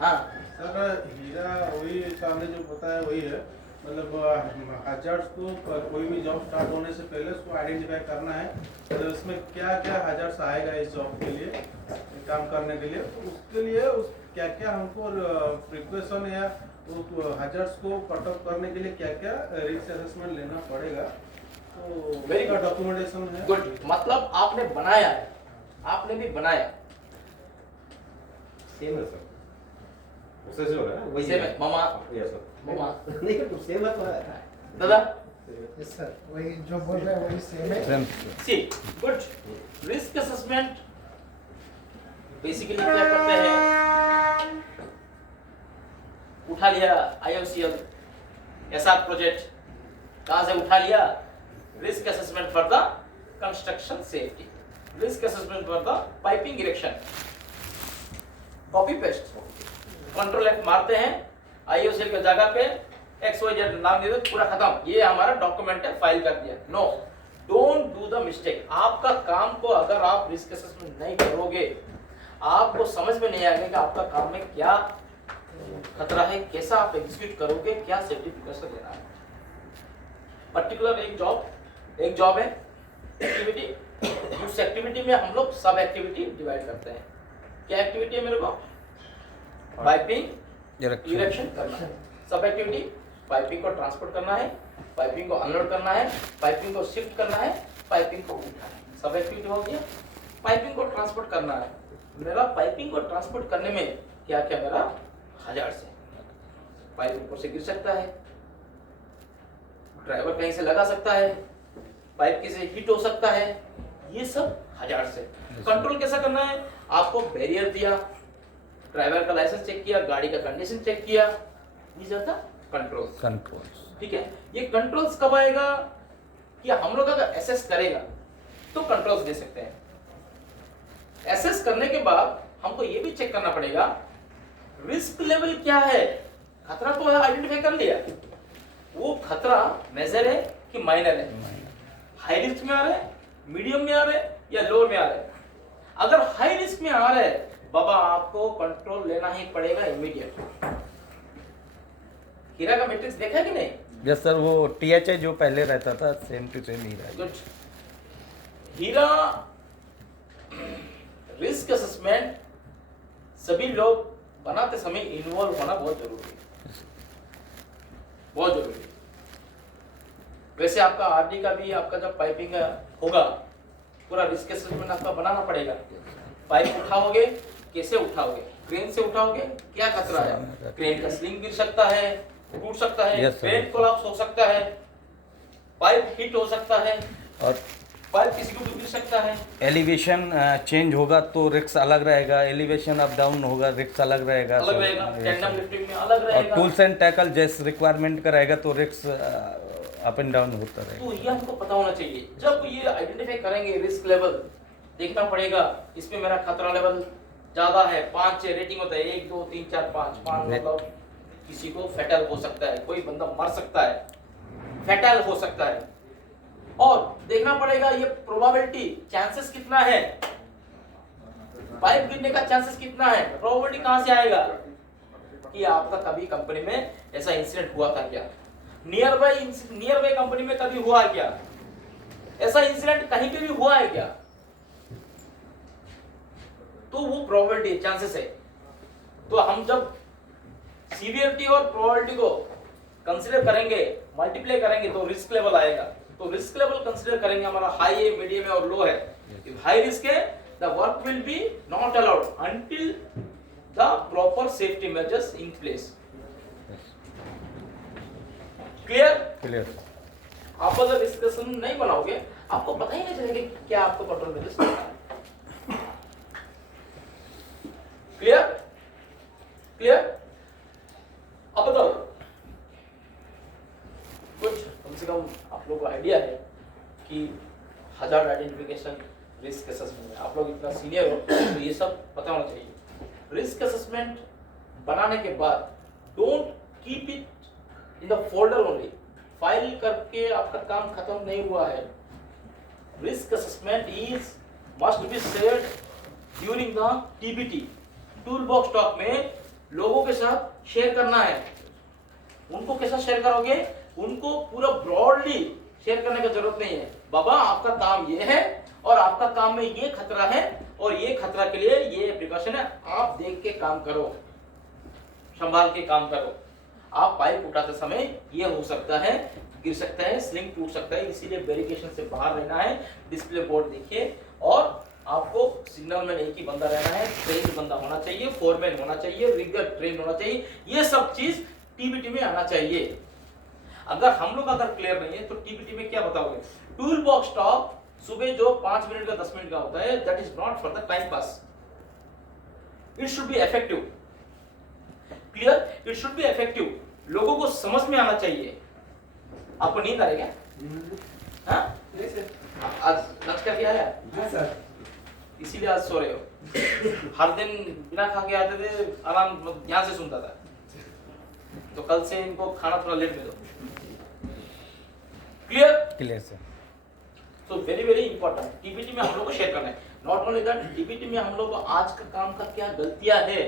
हाँ सर हीरा वही आपने जो बताया वही है, मतलब हजार्ड्स को कोई भी जॉब स्टार्ट होने से पहले उसको आइडेंटिफाई करना है, तो उसमें क्या क्या हजार्ड्स आएगा इस जॉब के लिए, काम करने के लिए, तो उसके लिए उस क्या क्या हमको प्रिपरेशन या उस हजार्ड्स को कट ऑफ करने के लिए क्या क्या रिस्क असेसमेंट लेना पड़ेगा, तो वेरी गुड डॉक्यूमेंटेशन है। गुड, मतलब आपने बनाया है, आपने भी बनाया। सेम है सर, उससे जो है वही सेम है मामा। Yes sir. मामा नहीं तो सेम है दादा। यस सर, वही जो बोल रहे हैं वही सेम है। सी गुड। रिस्क असेसमेंट बेसिकली क्या करते हैं? उठा लिया IOCL एसआर प्रोजेक्ट, कहां से उठा लिया? Risk assessment for the construction safety, risk assessment for the piping erection, copy paste, control act मारते हैं, IOCL की जगह पे XYZ नाम दे दो, पूरा खत्म, ये हमारा डॉक्यूमेंट है, फाइल कर दिया। No, don't do the mistake. आपका काम को अगर आप रिस्क असेसमेंट नहीं करोगे, आपको समझ में नहीं आएगा कि आपका काम में क्या खतरा है, कैसा आप एग्जीक्यूट करोगे, क्या सेफ्टी प्रिकॉशन लेना है। पर्टिकुलर एक जॉब है, एक्टिविटी, उस एक्टिविटी में हम लोग सब एक्टिविटी डिवाइड करते हैं। क्या एक्टिविटी है मेरे को? पाइपिंग इरेक्शन करना है। सब एक्टिविटी, पाइपिंग को ट्रांसपोर्ट करना है, पाइपिंग को अनलोड करना है, पाइपिंग को शिफ्ट करना है, पाइपिंग को उठाना है। सब एक्टिविटी हो गया। पाइपिंग को ट्रांसपोर्ट करना है, मेरा पाइपिंग को ट्रांसपोर्ट करने में क्या क्या मेरा हजार से, पाइप ऊपर से गिर सकता है, ड्राइवर कहीं से लगा सकता है, पाइप किसी हिट हो सकता है, ये सब हजार से। कंट्रोल कैसा करना है? आपको बैरियर दिया, ड्राइवर का लाइसेंस चेक किया, गाड़ी का कंडीशन चेक किया, ये जाता कंट्रोल्स। ठीक है, ये कंट्रोल्स कब आएगा कि हम लोग अगर एसेस करेगा तो कंट्रोल्स दे सकते हैं। एसेस करने के बाद हमको ये भी चेक करना पड़ेगा रिस्क लेवल क्या है। खतरा तो आइडेंटिफाई कर लिया, वो खतरा मेजर है कि माइनर है, हाई रिस्क में आ रहा है, मीडियम में आ रहा है या लोअर में आ रहा है। अगर हाई रिस्क में आ रहा है बाबा, आपको कंट्रोल लेना ही पड़ेगा इमीडिएट। हीरा का मैट्रिक्स देखा कि नहीं? यस सर, वो THI जो पहले रहता था सेम टू सेम ही रहा। गुड। हीरा रिस्क असेसमेंट सभी लोग बनाते समय इन्वॉल्व होना बहुत जरूरी है, बहुत जरूरी है। वैसे आपका आरडी का भी, आपका जब पाइपिंग होगा पूरा रिस्क असेसमेंट आपका बनाना पड़ेगा। पाइप उठाओगे, कैसे उठाओगे? क्रेन से उठाओगे, क्या खतरा है? क्रेन का स्लिंग गिर सकता है, टूट सकता है, Yes, sir. क्रेन कोलैप्स हो सकता है, पाइप हिट हो सकता है। और पाइप किसी को भी गिर सकता है। एलिवेशन चेंज होगा तो रिक्स अलग रहेगा, एलिवेशन अप डाउन होगा रिक्स अलग रहेगा, अलग रहेगा, टेंडम लिफ्टिंग में अलग और रहेगा। टूल्स एंड टैकल जैसे रिक्वायरमेंट का रहेगा तो रिक्स अप एंड डाउन होता रहेगा। तो ये हमको पता होना चाहिए। जब ये आइडेंटिफाई करेंगे रिस्क लेवल, देखना पड़ेगा इसमें मेरा खतरा लेवल ज्यादा है, 5 रेटिंग होता है, 1 2 3 4 5 मतलब किसी को फैटल हो सकता है, कोई बंदा मर सकता है, फैटल हो सकता है। और देखना पड़ेगा ये प्रोबेबिलिटी चांसेस कितना है, पाइप गिरने का चांसेस कितना है, प्रोबेबिलिटी कहां से आएगा कि आपका कभी कंपनी में ऐसा इंसिडेंट हुआ था क्या, नियर बाय कंपनी में कभी हुआ है क्या, ऐसा इंसिडेंट कहीं पे भी हुआ है क्या, तो वो प्रोबेबिलिटी चांसेस है। तो हम जब सीवियरिटी और प्रोबेबिलिटी को कंसीडर करेंगे, मल्टीप्लाई करेंगे तो रिस्क लेवल आएगा। तो रिस्क लेवल कंसीडर करेंगे, हमारा हाई है, मीडियम है और लो है। इफ हाई रिस्क है the work will be not allowed until the proper safety measures in place. Clear? Clear. आप अगर डिस्कशन नहीं बनाओगे आपको पता ही नहीं चलेगा कि क्या आपको कंट्रोल में रिस्क है। क्लियर? क्लियर? अब बताओ, कुछ कम से कम आप लोगों को आइडिया है कि हजार्ड आइडेंटिफिकेशन, रिस्क असेसमेंट में आप लोग इतना सीनियर हो तो ये सब पता होना चाहिए। रिस्क असेसमेंट बनाने के बाद don't keep it in the folder only, file करके आपका काम खत्म नहीं हुआ है। Risk assessment is must be shared during the TBT, tool box talk में लोगों के साथ शेयर करना है। उनको कैसा शेयर करोगे, उनको पूरा ब्रॉडली शेयर करने की जरूरत नहीं है। बाबा आपका काम ये है और आपका काम में ये खतरा है और ये खतरा के लिए ये प्रिकॉशन है, आप देख के काम करो, संभाल के काम करो। आप पाइप उठाते समय ये हो सकता है, गिर सकता है, स्लिंग टूट सकता है, इसीलिए बैरिकेशन से बाहर रहना है। डिस्प्ले बोर्ड देखिए और आपको सिग्नल में एक ही बंदा रहना है, ट्रेन बंदा होना चाहिए, फोरमैन होना चाहिए, रिगर ट्रेन होना चाहिए, ये सब चीज टीबीटी में आना चाहिए। अगर हम लोग अगर क्लियर नहीं है तो टीबीटी में क्या बताओगे? टूल बॉक्स टॉक सुबह जो 5 मिनट का 10 मिनट का होता है, that is not for the time pass, it should be effective. Clear? It should be effective, लोगों को समझ में आना चाहिए। आपको नींद आ रही है क्या? हाँ? आज लंच करके आया? हाँ सर। इसीलिए आज सो रहे हो। हर दिन बिना खा के आते थे, आराम ध्यान से सुनता था, तो कल से इनको खाना थोड़ा लेट में दो। Clear? Clear sir. So very very important, TBT में हम लोग को शेयर करना है। नॉट ओनली दैट, टीबीटी में हम लोग को आज का काम का क्या गलतियां है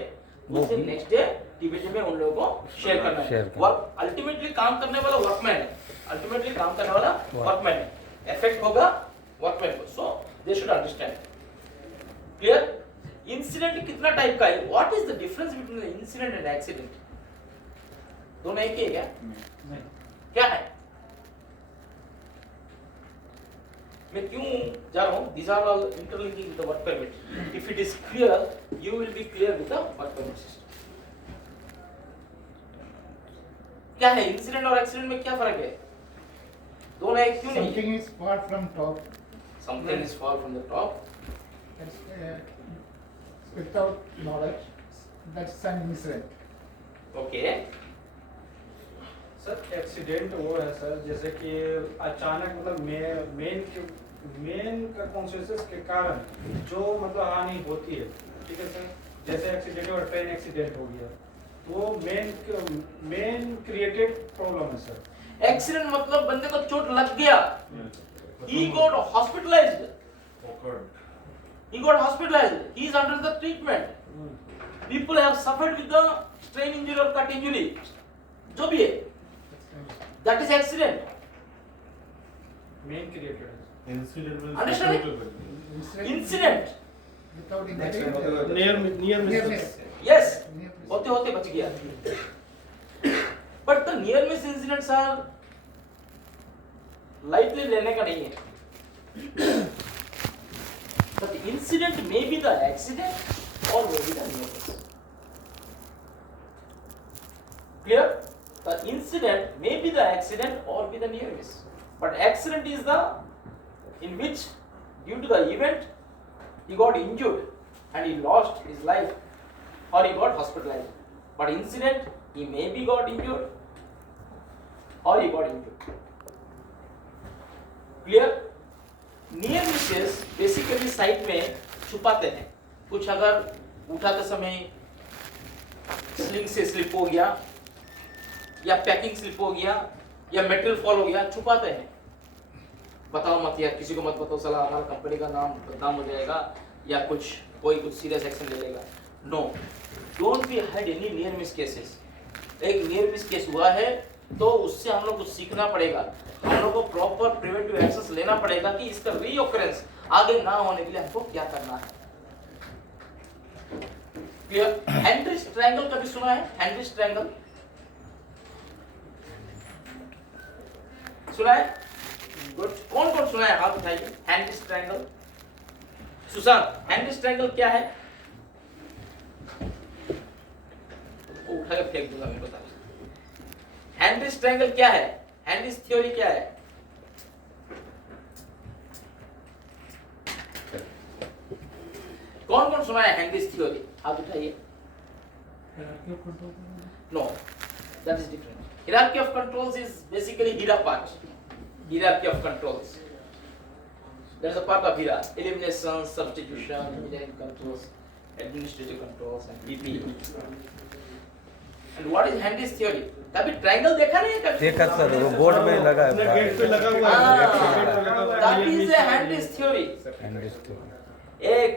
उसे नेक्स्ट डे टीबीटी में उन लोगों को शेयर करना है। वर्क अल्टीमेटली काम करने वाला वर्कमैन है, अल्टीमेटली काम करने वाला वर्कमैन है, इफेक्ट होगा वर्कमैन को। So they should understand. Clear? Incident कितना टाइप का है? What is the difference between the incident and accident? दोनों एक ही है क्या? नहीं। क्या है? मैं क्यों जा रहा हूं? These are all interlinking with the work permit. If it is clear, you will be clear with the work permit system. क्या है इंसिडेंट और एक्सीडेंट में क्या फर्क है? दोनों एक क्यों नहीं? Something is far from top. Something is far from the top. Without knowledge, that's an incident. Okay. Sir accident वो है सर, जैसे कि अचानक मतलब मेन का कॉन्सिक्वेंसेस के कारण जो मतलब हानि होती है, ठीक है सर। जैसे एक्सीडेंट और ट्रेन एक्सीडेंट हो गया तो वो मेन क्रिएटेड प्रॉब्लम है सर। एक्सीडेंट मतलब बंदे को चोट लग गया, he got hospitalized, he is under the treatment. People have suffered with the strain injury or cut injury, जो भी है, that is accident. Main created incident में Incident. Without near miss. Yes, होते बच गया। But the near miss incidents are lightly लेने का नहीं है। But the incident may be the accident or may be the near miss. Clear? The incident may be the accident or be the near miss. But accident is the in which due to the event he got injured and he lost his life or he got hospitalized. But incident, he maybe got injured or he got injured. Clear? Near Mrs basically side में छुपाते हैं. कुछ अगर उठाते समय स्लिंग से स्लिप हो गया या पैकिंग स्लिप हो गया या मेटेरियल फॉल हो गया, छुपाते हैं. बताओ मत यार, किसी को मत बताओ, साला हमारा कंपनी का नाम बदनाम हो जाएगा या कोई कुछ सीरियस एक्शन ले लेगा. No, don't be hide any near miss cases. एक नियर मिस केस हुआ है तो उससे हम लोग कुछ सीखना पड़ेगा. हम लोग को प्रॉपर प्रिवेंटिव एक्शंस लेना पड़ेगा कि इसका रीऑकरेंस आगे ना होने के लिए हमको क्या करना है. क्लियर? हेनरिस ट्रायंगल कभी सुना है? हेनरिस ट्रायंगल सुना है? गुड. कौन कौन सुना है? हाथ उठाइए. हेनरिस ट्रायंगल. सुशांत, हेनरिस ट्रायंगल क्या है? उठा के फेंक दूंगा मैं, बता. हेनरिस ट्रायंगल क्या है? हेनरिस थ्योरी क्या है? कौन कौन सुना है हेनरिस थ्योरी? हाथ उठाइए. No, that is different. Hierarchy of controls is basically HERA part. Hierarchy of controls. There is a part of HERA: elimination, substitution, engineering controls, administrative controls, and BP. And what is Henry's theory? कभी ट्रायंगल देखा नहीं है? देखा सर, वो बोर्ड में लगा है. गेट पे लगा हुआ है. That is a Henry's theory. Henry's theory. 1,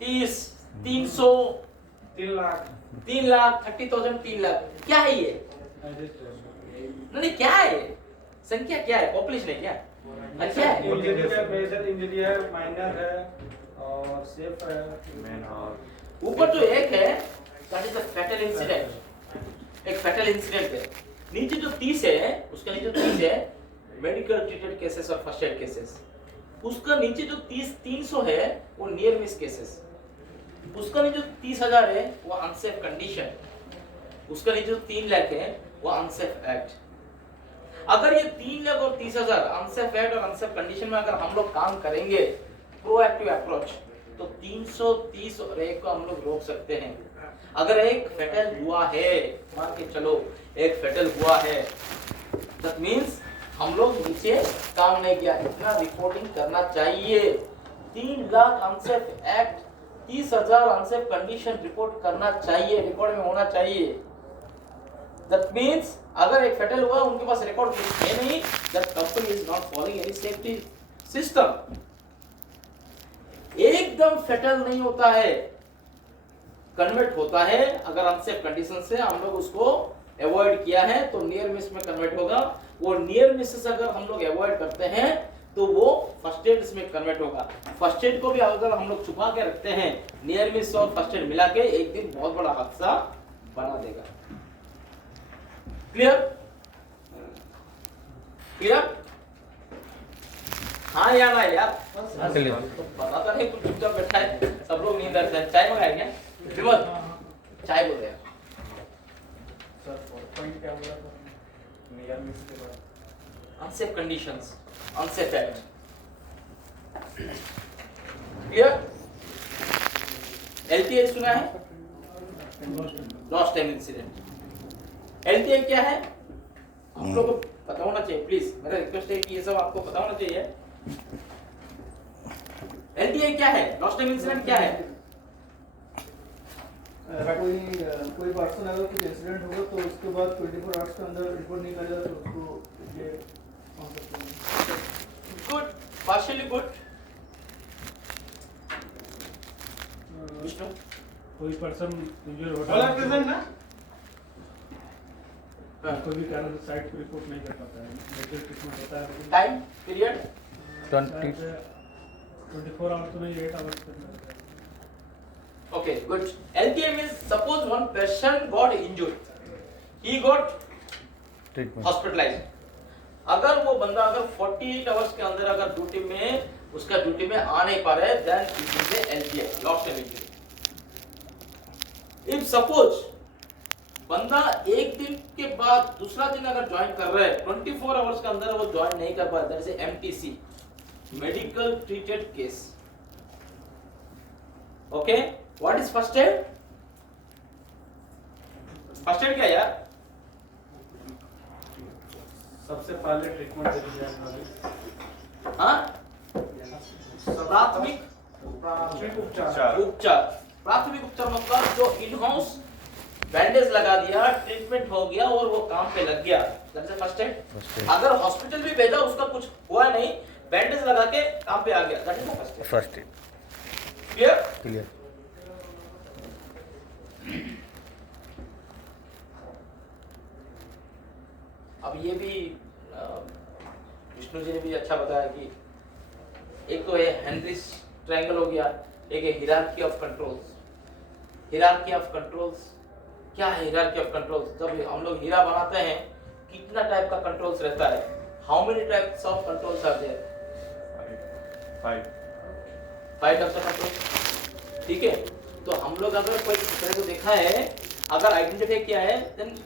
30, 300, 3 lakh 3 lakh, 30,000, 3 lakh. क्या है ये? नहीं, क्या है? संख्या क्या है? पॉपुलेशन है क्या? अच्छा है. इंजीनियर, मेजर इंजीनियर, माइनर है और सेफ है. ऊपर जो एक है that is a fatal incident. एक fatal incident है. नीचे जो 30 है, उसका नीचे 30 है मेडिकल ट्रीटेड केसेस और फर्स्ट एड केसेस. उसका नीचे जो 300 है वो नियर मिस केसेस. उसका नीचे जो 30,000 है वो अनसेफ कंडीशन. उसका नीचे जो 3 लाख है वो अनसेफ एक्ट. अगर ये 3 लाख और 30,000 अनसेफ एक्ट और अनसेफ कंडीशन में अगर हम लोग काम करेंगे प्रोएक्टिव अप्रोच, तो 330 और 1 को हम लोग रोक सकते हैं. अगर एक फेटल हुआ है, मान के चलो एक फेटल हुआ है, दैट मींस हम लोग नीचे काम नहीं किया, इतना रिपोर्टिंग करना चाहिए. 3 lakh unsafe act, 30,000 unsafe condition report करना चाहिए, रिकॉर्ड में होना चाहिए. दैट मींस अगर एक फेटल हुआ, उनके पास रिकॉर्ड है नहीं, that company is not following any safety system. एकदम फेटल नहीं होता है, कन्वर्ट होता है. अगर अनसेफ कंडीशन से हम लोग उसको अवॉइड किया है तो नियर मिस में कन्वर्ट होगा. वो नियर मिस अगर हम लोग अवॉइड करते हैं तो वो फर्स्ट एड में कन्वर्ट होगा. फर्स्ट एड को भी अगर हम लोग छुपा के रखते हैं, नियर मिस और फर्स्ट एड मिला के एक दिन बहुत बड़ा हादसा बना देगा. क्लियर? क्लियर? हाँ या ना यार? तो बताता नहीं, कुछ चुपचाप बैठा है, सब लोग नींद करते हैं. चाय मंगाए क्या? विमल, चाय बोल रहे हैं सर. 4 पॉइंट क्या बोला था नियर मिस के बाद? Unsafe conditions, unsafe act. Clear? LTI सुना है? Lost time incident. एलटीआई क्या है? आप लोगों को पता होना चाहिए. प्लीज मेरा रिक्वेस्ट है कि ये सब आपको पता होना चाहिए. एलटीआई क्या है? लॉस्ट टाइम इंसिडेंट क्या है? कोई पर्सन अगर कुछ इंसिडेंट होगा तो उसके बाद 24 आवर्स के अंदर रिपोर्ट नहीं करेगा तो उसको ये गुड, पार्शियली गुड. विष्णु, कोई पर्सन इंजर होता वाला है प्रेजेंट ना, कोई भी कारण से साइट को रिपोर्ट नहीं कर पाता है, मेडिकल ट्रीटमेंट होता है. टाइम पीरियड 24 आवर्स तो नहीं, 8 आवर्स करना है. Okay, good. LTI means suppose one person got injured, he got treatment hospitalized. अगर वो बंदा अगर 48 आवर्स के अंदर अगर ड्यूटी में उसका ड्यूटी में आ नहीं पा रहा है, then it is a LTI, lost time injury. If suppose बंदा एक दिन के बाद दूसरा दिन अगर ज्वाइन कर रहा है, 24 आवर्स के अंदर वो ज्वाइन नहीं कर पा रहा है, that is a MTC, medical treated case. Okay, what is first aid? First aid क्या है यार? सबसे पहले ट्रीटमेंट दे दी जाने वाली हाँ? प्राथमिक उपचार। प्राथमिक उपचार मतलब जो इन हाउस बैंडेज लगा दिया, ट्रीटमेंट हो गया और वो काम पे लग गया, दैट इज फर्स्ट एड। अगर हॉस्पिटल भी भेजा, उसका कुछ हुआ नहीं, बैंडेज लगा के काम पे आ गया, that is first aid. First aid. Clear? Clear. अब ये भी विष्णु जी ने भी अच्छा बताया कि एक तो है हेनरीज ट्रायंगल हो गया, एक है hierarchy of controls. Hierarchy of controls क्या है? हिरार्की ऑफ कंट्रोल्स, जब हम लोग हीरा बनाते हैं कितना टाइप का कंट्रोल्स रहता है? How many types of controls are there? 5 types of control. ठीक है, तो हम लोग अगर कोई खतरे को देखा है, अगर आइडेंटिफाई किया है, देन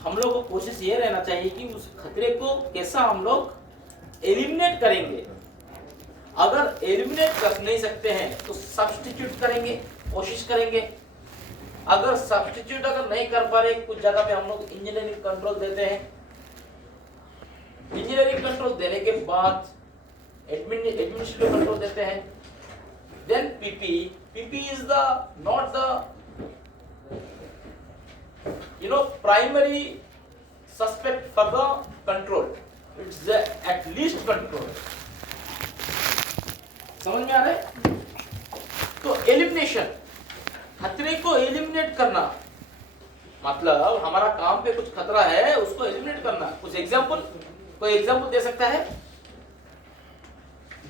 हम लोग को कोशिश ये रहना चाहिए कि उस खतरे को कैसा हम लोग एलिमिनेट करेंगे। अगर एलिमिनेट कर नहीं सकते हैं तो सब्स्टिट्यूट करेंगे, कोशिश करेंगे। अगर सब्स्टिट्यूट अगर नहीं कर पा रहे, कुछ जगह पे हम लोग इंजीनियरिंग कंट्रोल देते हैं। इंजीनियरिंग कंट्रोल देने के बाद एडमिनिस्ट्रेटिव कंट्रोल देते हैं। Then PP is the not the primary suspect for the control, it's the at least control। समझ में आ रहा है? तो एलिमिनेशन, खतरे को एलिमिनेट करना मतलब हमारा काम पे कुछ खतरा है, उसको एलिमिनेट करना। कुछ एग्जांपल, कोई एग्जांपल दे सकता है?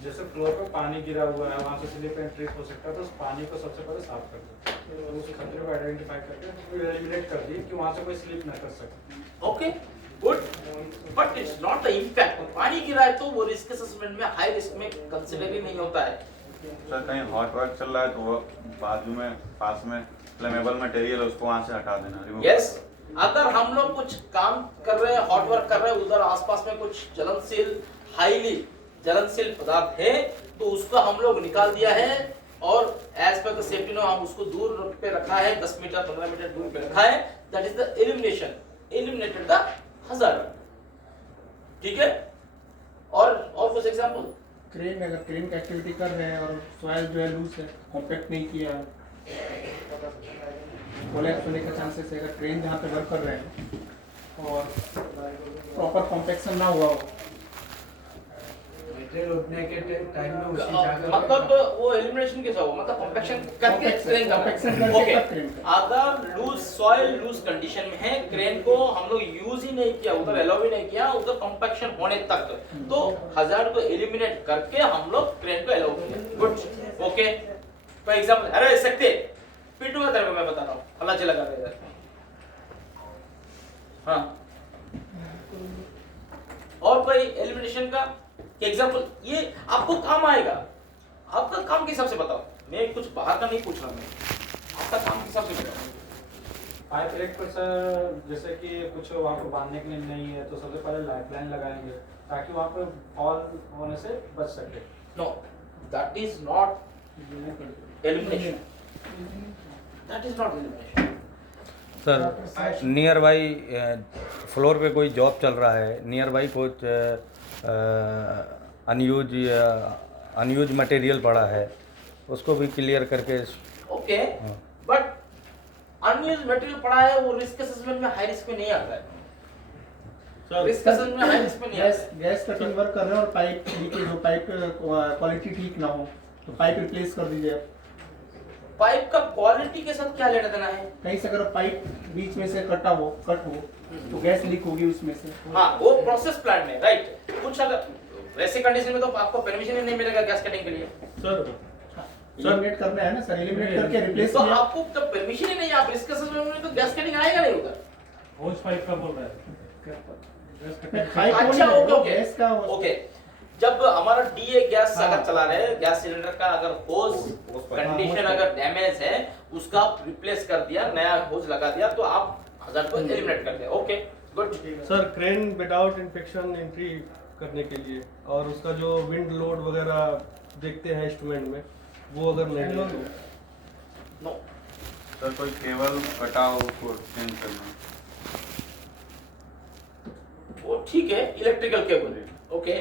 जैसे फ्लोर पे पानी गिरा हुआ है, वहाँ से स्लिप एंड ट्रिप हो सकता है, तो उस पानी को सबसे पहले साफ कर दो, उस खतरे को आइडेंटिफाई करके एलिमिनेट कर दिए कि वहाँ से कोई स्लिप ना कर सके। Okay, good, but it's not the impact. पानी गिरा है तो वो रिस्क असेसमेंट में हाई रिस्क में कंसीडर ही नहीं होता है। सर कहीं हॉट वर्क चल रहा है तो वो बाजू में पास में फ्लेमेबल मटेरियल है, उसको वहाँ से हटा देना, रिमूव। यस, अगर हम लोग कुछ काम कर रहे हैं, हॉट वर्क कर रहे हैं, उधर आसपास में कुछ जलनशील, हाईली जलनशील पदार्थ है, तो उसको हम लोग निकाल दिया है और as per the safety no हम उसको दूर पे रखा है, 10 मीटर 15 मीटर दूर पे रखा है। That is the elimination, eliminated the hazard. ठीक है, और कुछ एग्जांपल? क्रेन, अगर क्रेन की एक्टिविटी कर रहे हैं और सॉइल जो है लूज है, कॉम्पैक्ट नहीं किया, कोलैप्स होने का चांसेस है। अगर क्रेन जहाँ पे वर्क कर रहे हैं और प्रॉपर कॉम्पैक्शन ना हुआ हो, मटेरियल उठने के टाइम में उसी जगह मतलब वो एलिमिनेशन कैसा हो? मतलब कॉम्पैक्शन करके क्रेन का। ओके, अगर लूज सॉइल लूज कंडीशन में है, क्रेन को हम लोग यूज ही नहीं किया, उधर अलाउ ही नहीं किया, उधर कॉम्पैक्शन होने तक, तो हजार्ड को एलिमिनेट करके हम लोग क्रेन को अलाउ किया। Good, okay. कोई एग्जांपल? अरे सकते पीटूंगा तेरे को, मैं बता रहा हूँ, अल्लाह लगा देगा। हाँ, और कोई एलिमिनेशन का एग्जांपल? ये आपको काम आएगा। आपका काम के हिसाब से बताओ, मैं कुछ बाहर का नहीं पूछ रहा, मैं आपका काम के हिसाब से बताओ। पाइप रेक पर सर जैसे कि कुछ वहाँ पर बांधने के लिए नहीं है, तो सबसे पहले लाइफलाइन लगाएंगे ताकि वहाँ पर फॉल होने से बच सके। No, that is not elimination, that is not elimination. Sir nearby floor पे कोई जॉब चल रहा है, नियर बाई कुछ अनयूज मटेरियल पड़ा है, उसको भी क्लियर करके। ओके, बट अनयूज मटेरियल पड़ा है, वो रिस्क असेसमेंट में हाई रिस्क में नहीं आता है। रिस्क असेसमेंट में हाई रिस्क में नहीं आता है। गैस कटिंग वर्क कर रहे हैं और पाइप लीकेज हो, पाइप क्वालिटी ठीक ना हो, तो पाइप रिप्लेस कर दीजिए आप। पाइप का क्वालिटी के साथ क्या लेना देना है? कहीं से अगर पाइप बीच में से कट हो तो गैस लीक होगी उसमें से। हाँ, वो प्रोसेस प्लांट में, राइट। कुछ अगर वैसे कंडीशन में तो आपको परमिशन ही नहीं मिलेगा गैस कटिंग के लिए। सर एलिमिनेट करना है ना सर, एलिमिनेट करके रिप्लेस तो आपको जब परमिशन ही नहीं, आप रिस्क असेसमेंट में तो गैस कटिंग आएगा नहीं उधर। होज पाइप का बोल रहा है। अच्छा, ओके। जब हमारा डीए गैस अगर चला रहे हैं, गैस सिलेंडर का अगर होज कंडीशन अगर डैमेज है, उसका आप रिप्लेस कर दिया, नया होज लगा दिया, तो आप हजार्ड को एलिमिनेट कर दिया। Okay, good. Sir crane without infection entry करने के लिए, और उसका जो विंड लोड वगैरह देखते हैं इंस्ट्रूमेंट में, वो अगर नहीं है तो नो सर कोई केबल कटा हो उसको चेंज करना। वो ठीक है, electrical cable, okay.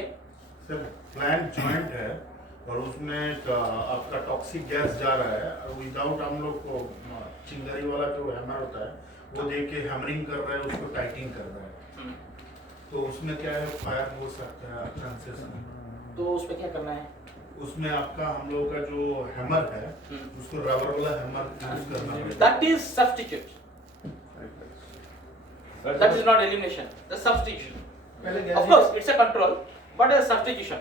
Sir plant joint है और उसमें आपका टॉक्सिक गैस जा रहा है, विदाउट हम लोग को चिंगारी वाला जो हैमर होता है वो दे के हैमरिंग कर रहा है, उसको टाइटिंग कर रहा है, तो उसमें क्या है फायर हो सकता है चांसेस हैं। तो उसमें क्या करना है? उसमें आपका हम लोग का जो हैमर है उसको रबर वाला हैमर यूज करना पड़ेगा। That is substitute. That is not elimination. The substitution. Of course, it's a control, but a substitution.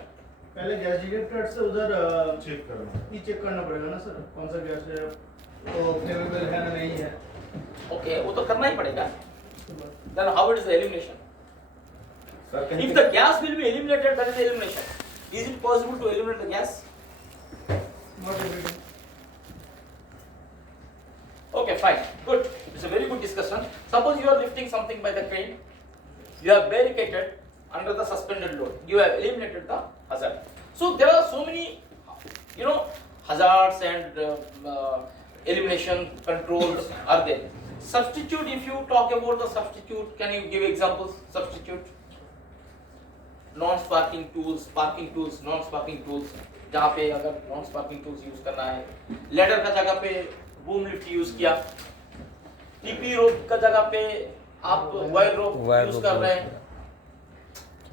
पहले गैस डिटेक्टर से उधर चेक करना, ये चेक करना पड़ेगा ना सर, कौन सा गैस है, तो फ्लेमेबल है ना नहीं है। Okay, वो तो करना ही पड़ेगा. Then how it is the elimination? If the gas will be eliminated, that is the elimination. Is it possible to eliminate the gas? Not everything. Okay, fine, good. It's a very good discussion. Suppose you are lifting something by the crane, you have barricaded under the suspended load. You have eliminated the hazard. So there are so many, hazards and elimination controls are there. Substitute. If you talk about the substitute, can you give examples? Substitute. Non-sparking tools, sparking tools, non-sparking tools. जहाँ पे अगर non-sparking tools यूज करना है, लेडर का जगह पे बूम लिफ्ट यूज किया, टीपी रोप का जगह पे आप वायर रोप यूज कर रहे हैं,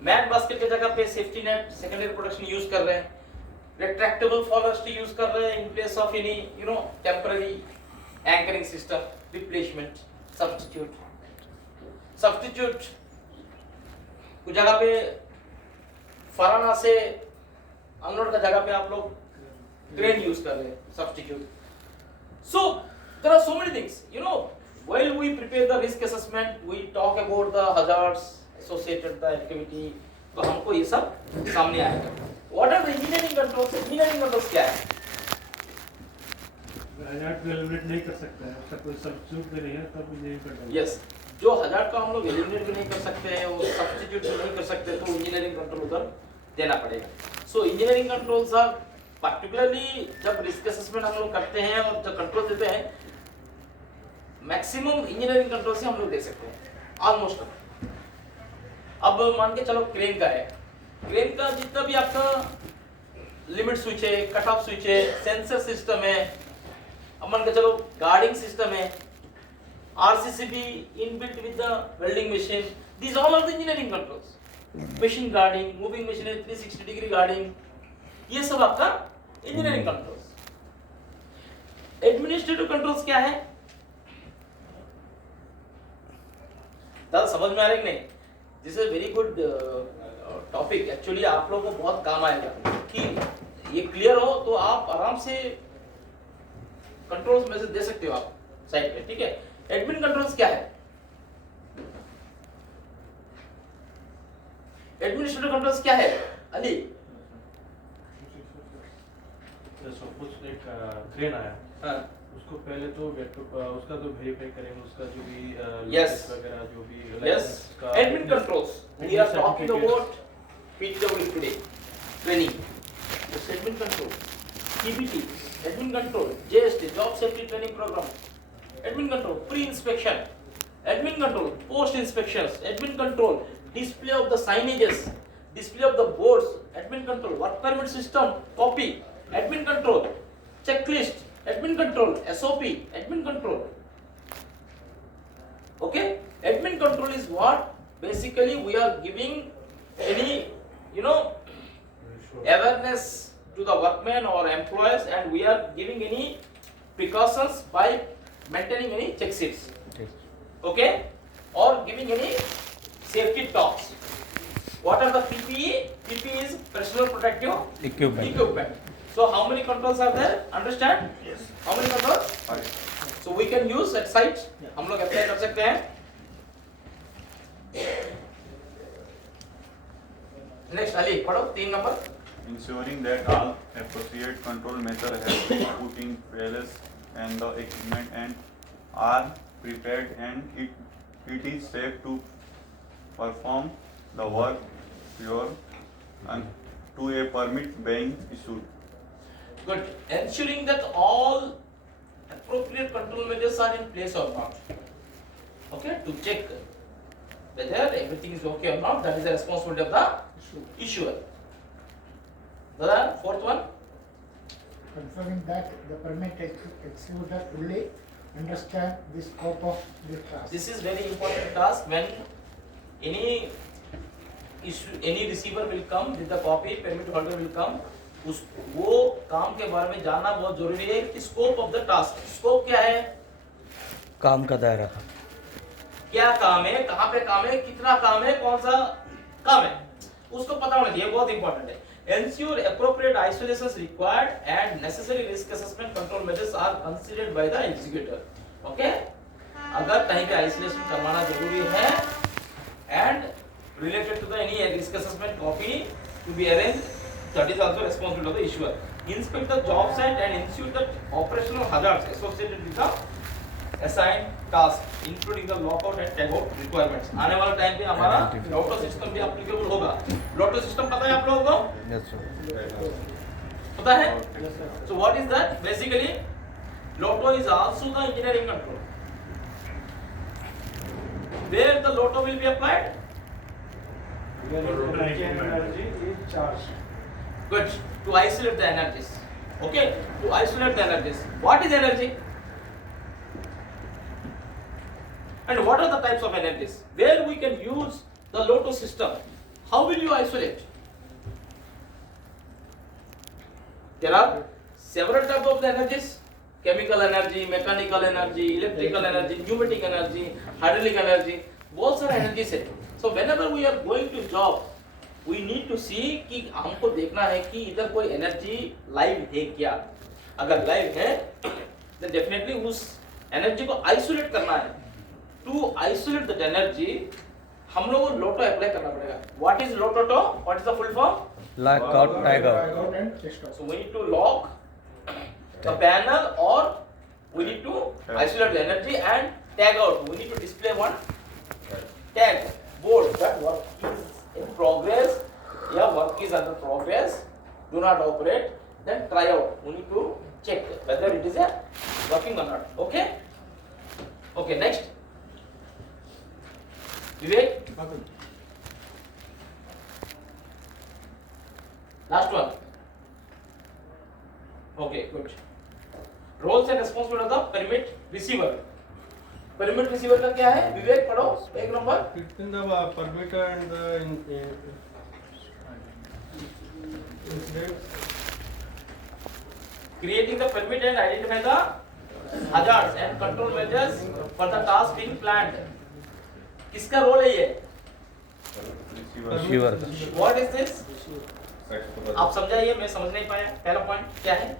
मैट बास्केट के जगह पे safety net secondary protection use कर रहे हैं, retractable fallast यूज कर रहे हैं in place of any temporary anchoring system, replacement, substitute कुछ जगह पे फराना से अनलोड का जगह पे आप लोग क्रेन यूज कर रहे हैं, substitute. So there are so many things, while we prepare the risk assessment, we talk about the hazards associated with the activity, तो हमको ये सब सामने आएगा. What are the engineering controls? Engineering controls क्या है? हजार्ड को एलिमिनेट नहीं कर सकता है, उसका कोई सब्स्टिट्यूट भी नहीं है, तब इंजीनियरिंग कंट्रोल. Yes, जो हजार्ड का हम लोग एलिमिनेट भी नहीं कर सकते हैं, वो सब्स्टिट्यूट भी नहीं कर सकते, तो इंजीनियरिंग कंट्रोल उधर देना पड़ेगा. सो इंजीनियरिंग कंट्रोल्स आर पर्टिकुलरली जब रिस्क असेसमेंट हम लोग करते हैं और जब कंट्रोल देते हैं, मैक्सिमम इंजीनियरिंग कंट्रोल से हम लोग दे सकते हैं, ऑलमोस्ट. अब मान के चलो क्रेन का है, क्रेन का जितना भी आपका लिमिट स्विच है, कट ऑफ स्विच है, सेंसर सिस्टम है, अब मान के चलो गार्डिंग सिस्टम है, RCCB inbuilt with the welding machine. These all are the engineering controls. Machine guarding, moving machinery, 360 degree guarding. ये सब आपका engineering controls. Administrative controls क्या है? दादा समझ में आ रहा है कि नहीं? This is a very good topic. Actually आप लोगों को बहुत काम आएगा कि ये clear हो तो आप आराम से controls मैसेज दे सकते हो आप साइट पे, ठीक है? एडमिन कंट्रोल्स क्या है? एडमिनिस्ट्रेटिव कंट्रोल्स क्या है अली? सपोज एक क्रेन आया, हाँ, उसको पहले तो उसका तो वेरीफाई करेंगे, उसका जो भी यस वगैरह जो भी yes admin controls. We are talking about PW today training. This admin control, TBT admin control, JST job safety training programme, admin control, pre-inspection, admin control, post-inspections, admin control, display of the signages, display of the boards, admin control, work permit system, copy, admin control, checklist, admin control, SOP, admin control. Okay, admin control is what basically we are giving any awareness to the workmen or employees, and we are giving any precautions by maintaining any check sheets, okay, or giving any safety talks. What are the PPE? PPE is personal protective equipment. So how many controls are there? Understand? Yes. How many controls? 5. So we can use at site. हम लोग अप्लाई कर सकते हैं. Next अली पढ़ो 3 number. Ensuring that all appropriate control measures have been put in place and the equipment and are prepared and it is safe to perform the work pure and to a permit being issued. Good. Ensuring that all appropriate control measures are in place or not. Okay, to check whether everything is okay or not, that is the responsibility of the issuer. The fourth one. Confirming that the permit executor fully understand the scope of the task. This is very important task when any receiver will come with the copy, permit holder will come. वो काम के बारे में जानना बहुत जरूरी है कि scope of the task, scope क्या है, काम का दायरा, क्या काम है, कहाँ पे काम है, कितना काम है, कौन सा काम है, उसको पता होना चाहिए, बहुत इंपॉर्टेंट है. Ensure appropriate isolations required and necessary risk assessment control measures are considered by the executor. Okay? अगर कहीं पे isolation करवाना जरूरी है and related to the any risk assessment copy to be arranged, that is also responsibility of the issuer. Inspect the job site and ensure that operational hazards associated with the assigned task, including the lockout and tagout requirements. आने वाला टाइम पे हमारा लॉटो सिस्टम भी एप्लीकेबल होगा. लॉटो सिस्टम पता है आप लोगों को? Yes sir. पता है? So what is that? Basically, lotto is also the engineering control. Where the lotto will be applied? energy is charged. Good. To isolate the energies. Okay? To isolate the energies. What is energy? And what are the types of energies? Where we can use the lotto system? How will you isolate? There are several types of the energies. Chemical energy, mechanical energy, electrical energy, pneumatic energy, hydraulic energy. बहुत सारे energies है. So whenever we are going to job, we need to see कि हमको देखना है कि इधर कोई energy live है क्या. अगर live है, then definitely उस energy को isolate करना है. To isolate that energy, हम लोगों को lotto apply करना पड़ेगा. What is lotto? What is the full form? Lockout, tagout. So we need to lock the panel, or we need to isolate the energy and tag out. We need to display one tag board that work is in progress. Yeah, work is under progress. Do not operate. Then try out. We need to check whether it is a working or not. Okay. Okay. Next. Vivek. Last one. Okay, good. Roles and responsibility of the permit receiver. Permit receiver का क्या है? विवेक पढ़ो एक number. It's in the permit and the incidents. Creating the permit and identify the hazards and control measures for the task being planned. किसका रोल है ये? Receiver. What is this? आप समझाइए, मैं समझ नहीं पाया. पहला पॉइंट क्या है?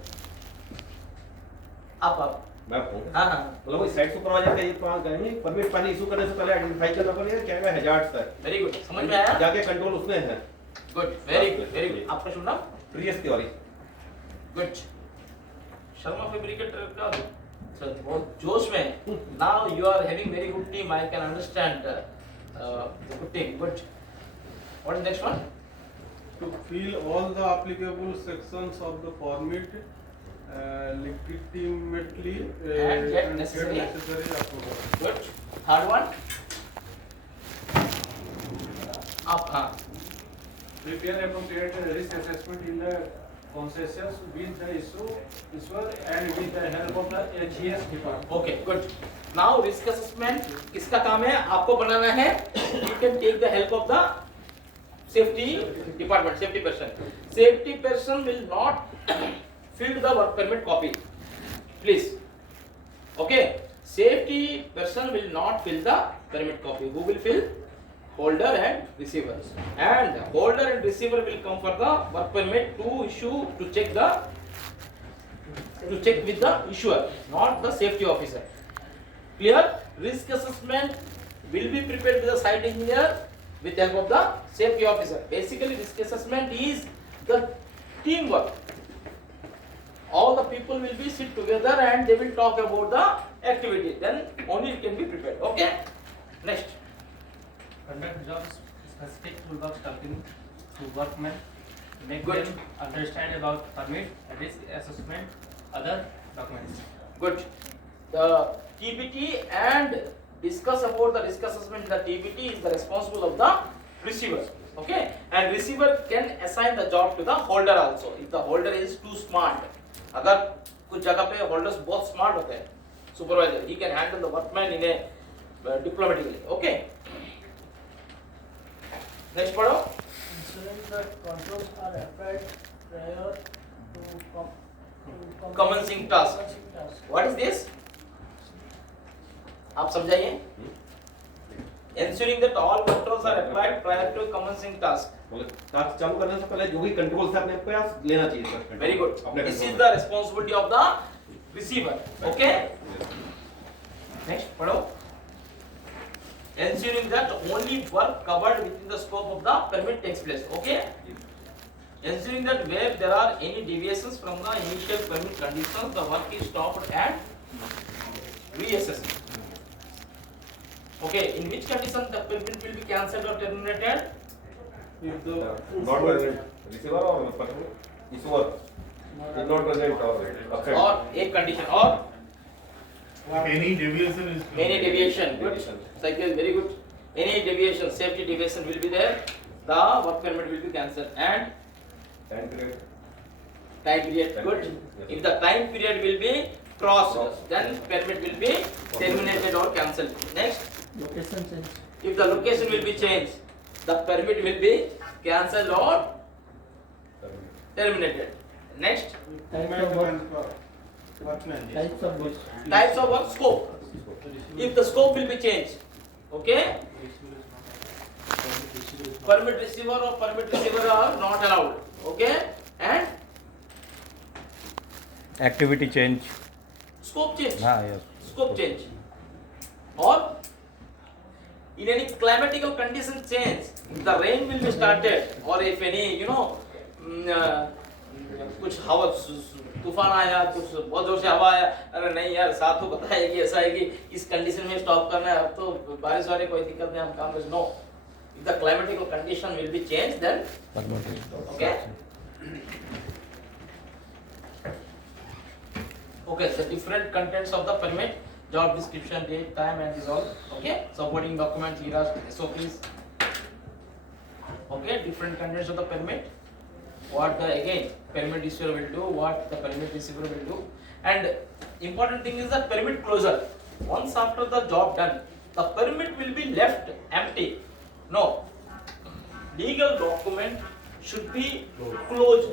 आप मैं कहूँ, हाँ हाँ मतलब वो साइट सुपरवाइजर का ये काम करेंगे, परमिट पानी इशू करने से पहले आइडेंटिफाई करना पड़ेगा क्या क्या हैजार्ड्स है. वेरी गुड, समझ में आया? जाके कंट्रोल उसमें है. Good, very good, very good. आपका शुभ नाम? प्रियस तिवारी. गुड. शर्मा फैब्रिकेटर का सर बहुत जोश में है. Now you are having very good team. I can understand the good team. Good. What is next one? To fill all the applicable sections of the permit legitimately And get necessary approval. Good. Third one. Up. Prepare appropriate risk assessment in the concessions with the issuer and with the help of the HES department. Okay. Good. Now risk assessment किसका काम है? आपको बनाना है. You can take the help of the safety department, safety person. Safety person will not fill the work permit copy. Please. Okay. Safety person will not fill the permit copy. Who will fill? Holder and receiver. And holder and receiver will come for the work permit to issue, to check with the issuer, not the safety officer. Clear? Risk assessment will be prepared with the site engineer with the help of the safety officer. Basically, risk assessment is the teamwork. All the people will be sit together and they will talk about the activity. Then only it can be prepared. Okay. Next. Conduct jobs specific toolbox talking to workmen make Good. them understand about permit, risk assessment, other documents. Good. The TBT and discuss about the risk assessment. The TBT is the responsible of the receiver. Okay, and receiver can assign the job to the holder also. If the holder is too smart, अगर कुछ जगह पे holders बहुत smart होते हैं, supervisor, he can handle the workman in a diplomatically. Okay. Next पढ़ो. Ensuring that controls are applied prior to Commencing task. What is this? आप समझाइए. Ensuring that all controls are applied prior to commencing task. मतलब टास्क चालू करने से पहले जो भी कंट्रोल है अपने पास लेना चाहिए sir. Very good. This is the responsibility of the receiver. Okay. Next, पढ़ो. Ensuring that only work covered within the scope of the permit takes place. Okay. Ensuring that where there are any deviations from the initial permit conditions, the work is stopped and reassessed. Okay. In which condition the permit will be cancelled or terminated? If the not present receiver or issuer is not present or affected. Or a condition or Any deviation is any deviation. Good. Cycle very good. Any deviation, safety deviation will be there. The work permit will be cancelled and Time period. time period. Good. If the time period will be crossed, then permit will be terminated or cancelled. Next, location change. if the location will be changed, the permit will be cancelled or terminated. Next, Types of work. types of work scope. If the scope will be changed, okay, permit receiver or permit receiver are not allowed. Okay, and Activity change. scope change. Yes. Scope change. Or in any climatical condition change, if the rain will be started, or if any कुछ हवा तूफान आया, कुछ बहुत जोर से हवा आया, अरे नहीं यार साथ तो पता है कि ऐसा है कि इस कंडीशन में स्टॉप करना है, अब तो बारिश वाले कोई दिक्कत नहीं, हम काम कर no. If the climatical condition will be changed, then okay. Okay, the different contents of the permit, job description, date, time, and is all. Okay, supporting documents, IRAs, SOPs. Okay, different contents of the permit. What the again permit issuer will do, what the permit receiver will do, and important thing is the permit closure. Once after the job done, the permit will be left empty. No, legal document should be closed.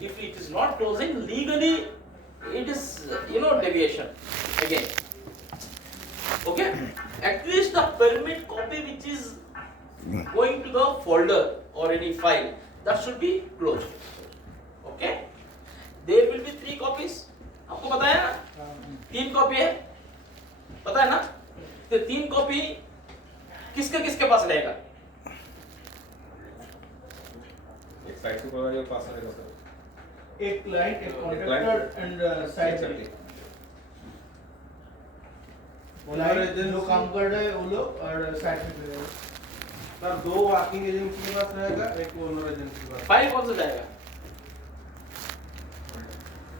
If it is not closing legally, it is deviation again. Okay, at least the permit copy which is going to the folder or any file, that should be closed. Okay, there will be 3 copies. आपको पता है ना, 3 कॉपी है, पता है ना, तो 3 कॉपी किसके किसके पास रहेगा? एक साइड सुपरवाइजर पास रहेगा सर. एक क्लाइंट, एक कॉन्ट्रैक्टर एंड साइड क्लाइंट जो काम कर रहे हैं वो लोग और साइड में रहेगा. सर 2 वर्किंग एजेंट के पास रहेगा, एक ओनर एजेंट के पास. फाइल कौन सा जाएगा?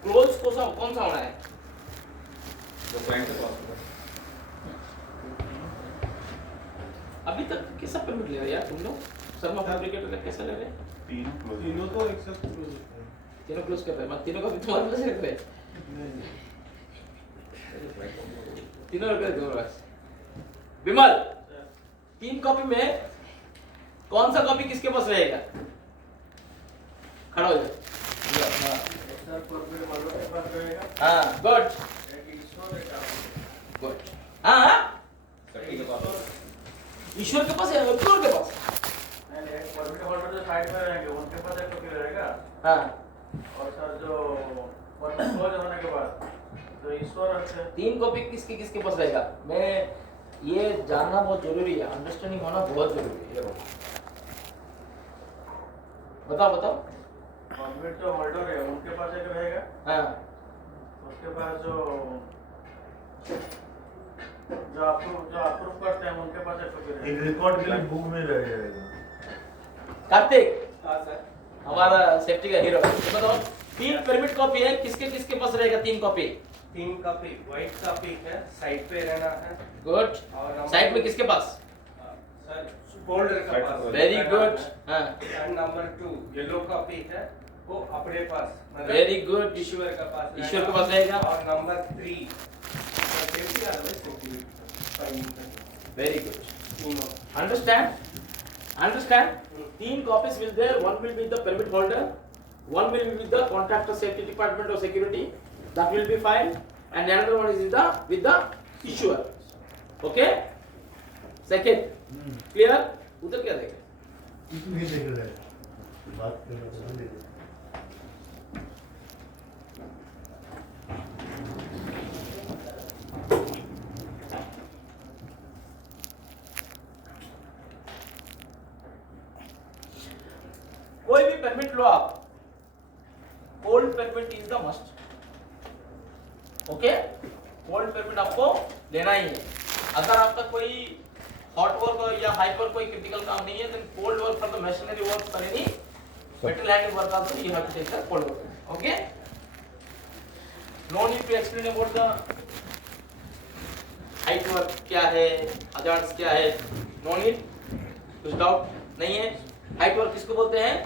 क्लोज कौन सा होना है? जो क्लाइंट के पास होगा. अभी तक कैसा परमिट ले रहे हैं यार तुम लोग? शर्मा फैब्रिकेटर का कैसा ले रहे हैं? तीनों तो एक साथ क्लोज होते हैं. तीनों क्लोज कर रहे हैं, मत तीनों का भी तुम्हारे पास रख रहे हैं. तीनों रख रहे हैं तुम्हारे पास. विमल, 3 कॉपी में कौन सा कॉपी किसके पास रहेगा? खड़ा हो जाओ. हाँ, गुड गुड. हाँ, ईश्वर के पास है, ईश्वर के पास. परमिट होल्डर जो साइड में रहेंगे उनके पास एक कॉपी रहेगा. हाँ. और सर जो परमिट क्लोज होने के बाद तो ईश्वर रखते 3 कॉपी किसके किसके पास रहेगा? मैं ये जानना बहुत जरूरी है, अंडरस्टैंडिंग होना बहुत जरूरी है. बताओ बताओ. परमिट जो होल्डर है उनके पास एक रहेगा. हाँ. उसके पास जो अप्रूव करते हैं उनके पास एक कॉपी रहेगा. एक रिकॉर्ड के लिए बुक में रहेगा. कार्तिक, हाँ सर. हमारा सेफ्टी का हीरो। तो बताओ 3 परमिट कॉपी है, किसके किसके पास रहेगा 3 कॉपी? 3 कॉपी व्हाइट कॉपी है, साइड पे रहना है। गुड। और साइड में किसके पास? सर फोल्डर का पास। Very good. हां। एंड नंबर 2 येलो कॉपी है, वो अपने पास मतलब वेरी गुड। ईश्वर का पास, ईश्वर के पास रहेगा। और number 3 safety uh very good. Understand? 3 copies will there. One will be the permit holder, one will be with the contractor safety department or security. That will be fine. And another one is with the issuer. Okay? Second. Clear? उधर क्या देखें? इसमें देख रहा है। बात कर रहा है। कोई भी परमिट लो आप, old permit is the must. Okay, old permit आपको लेना ही है। अगर आपका कोई हॉट वर्क या हाइपर कोई क्रिटिकल काम नहीं है, then old work for the machinery work for any metal handling work also you have to take the old work. Okay, no need to explain about the height work क्या है, हजार्ड्स क्या है, नो नीड, कुछ डाउट नहीं है। हाइट वर्क किसको बोलते हैं?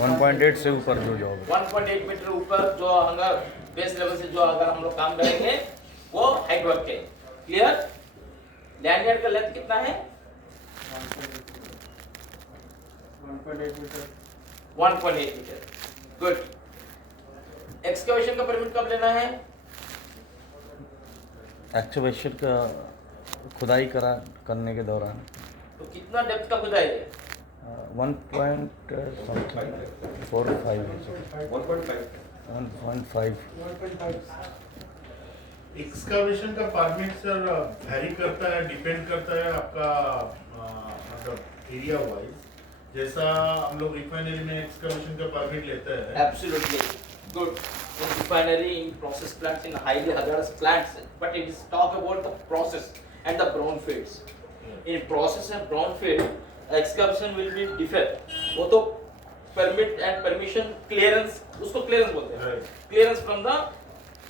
1.8 से ऊपर जो जॉब 1.8 मीटर ऊपर जो अगर बेस लेवल से जो अगर हम लोग काम करेंगे वो हाइट वर्क है। क्लियर? लैंडयार्ड का लेंथ कितना है? 1.8 मीटर। 1.8 मीटर। गुड। एक्सकवेशन का परमिट कब लेना है? एक्सकवेशन का खुदाई करने के दौरान। तो कितना डेप्थ का खुदाई है? 1.5 एक्सकावेशन का परमिट सर वैरी करता है, डिपेंड करता है आपका मतलब एरिया वाइज। जैसा हम लोग रिफाइनरी में एक्सकावेशन का परमिट लेते हैं। Absolutely good. In refinery, in process plants, in highly hazardous plants, but it is talk about the process and the brownfields. In process and brownfield, excavation will be different. वो तो permit and permission clearance, उसको clearance बोलते हैं। Clearance from the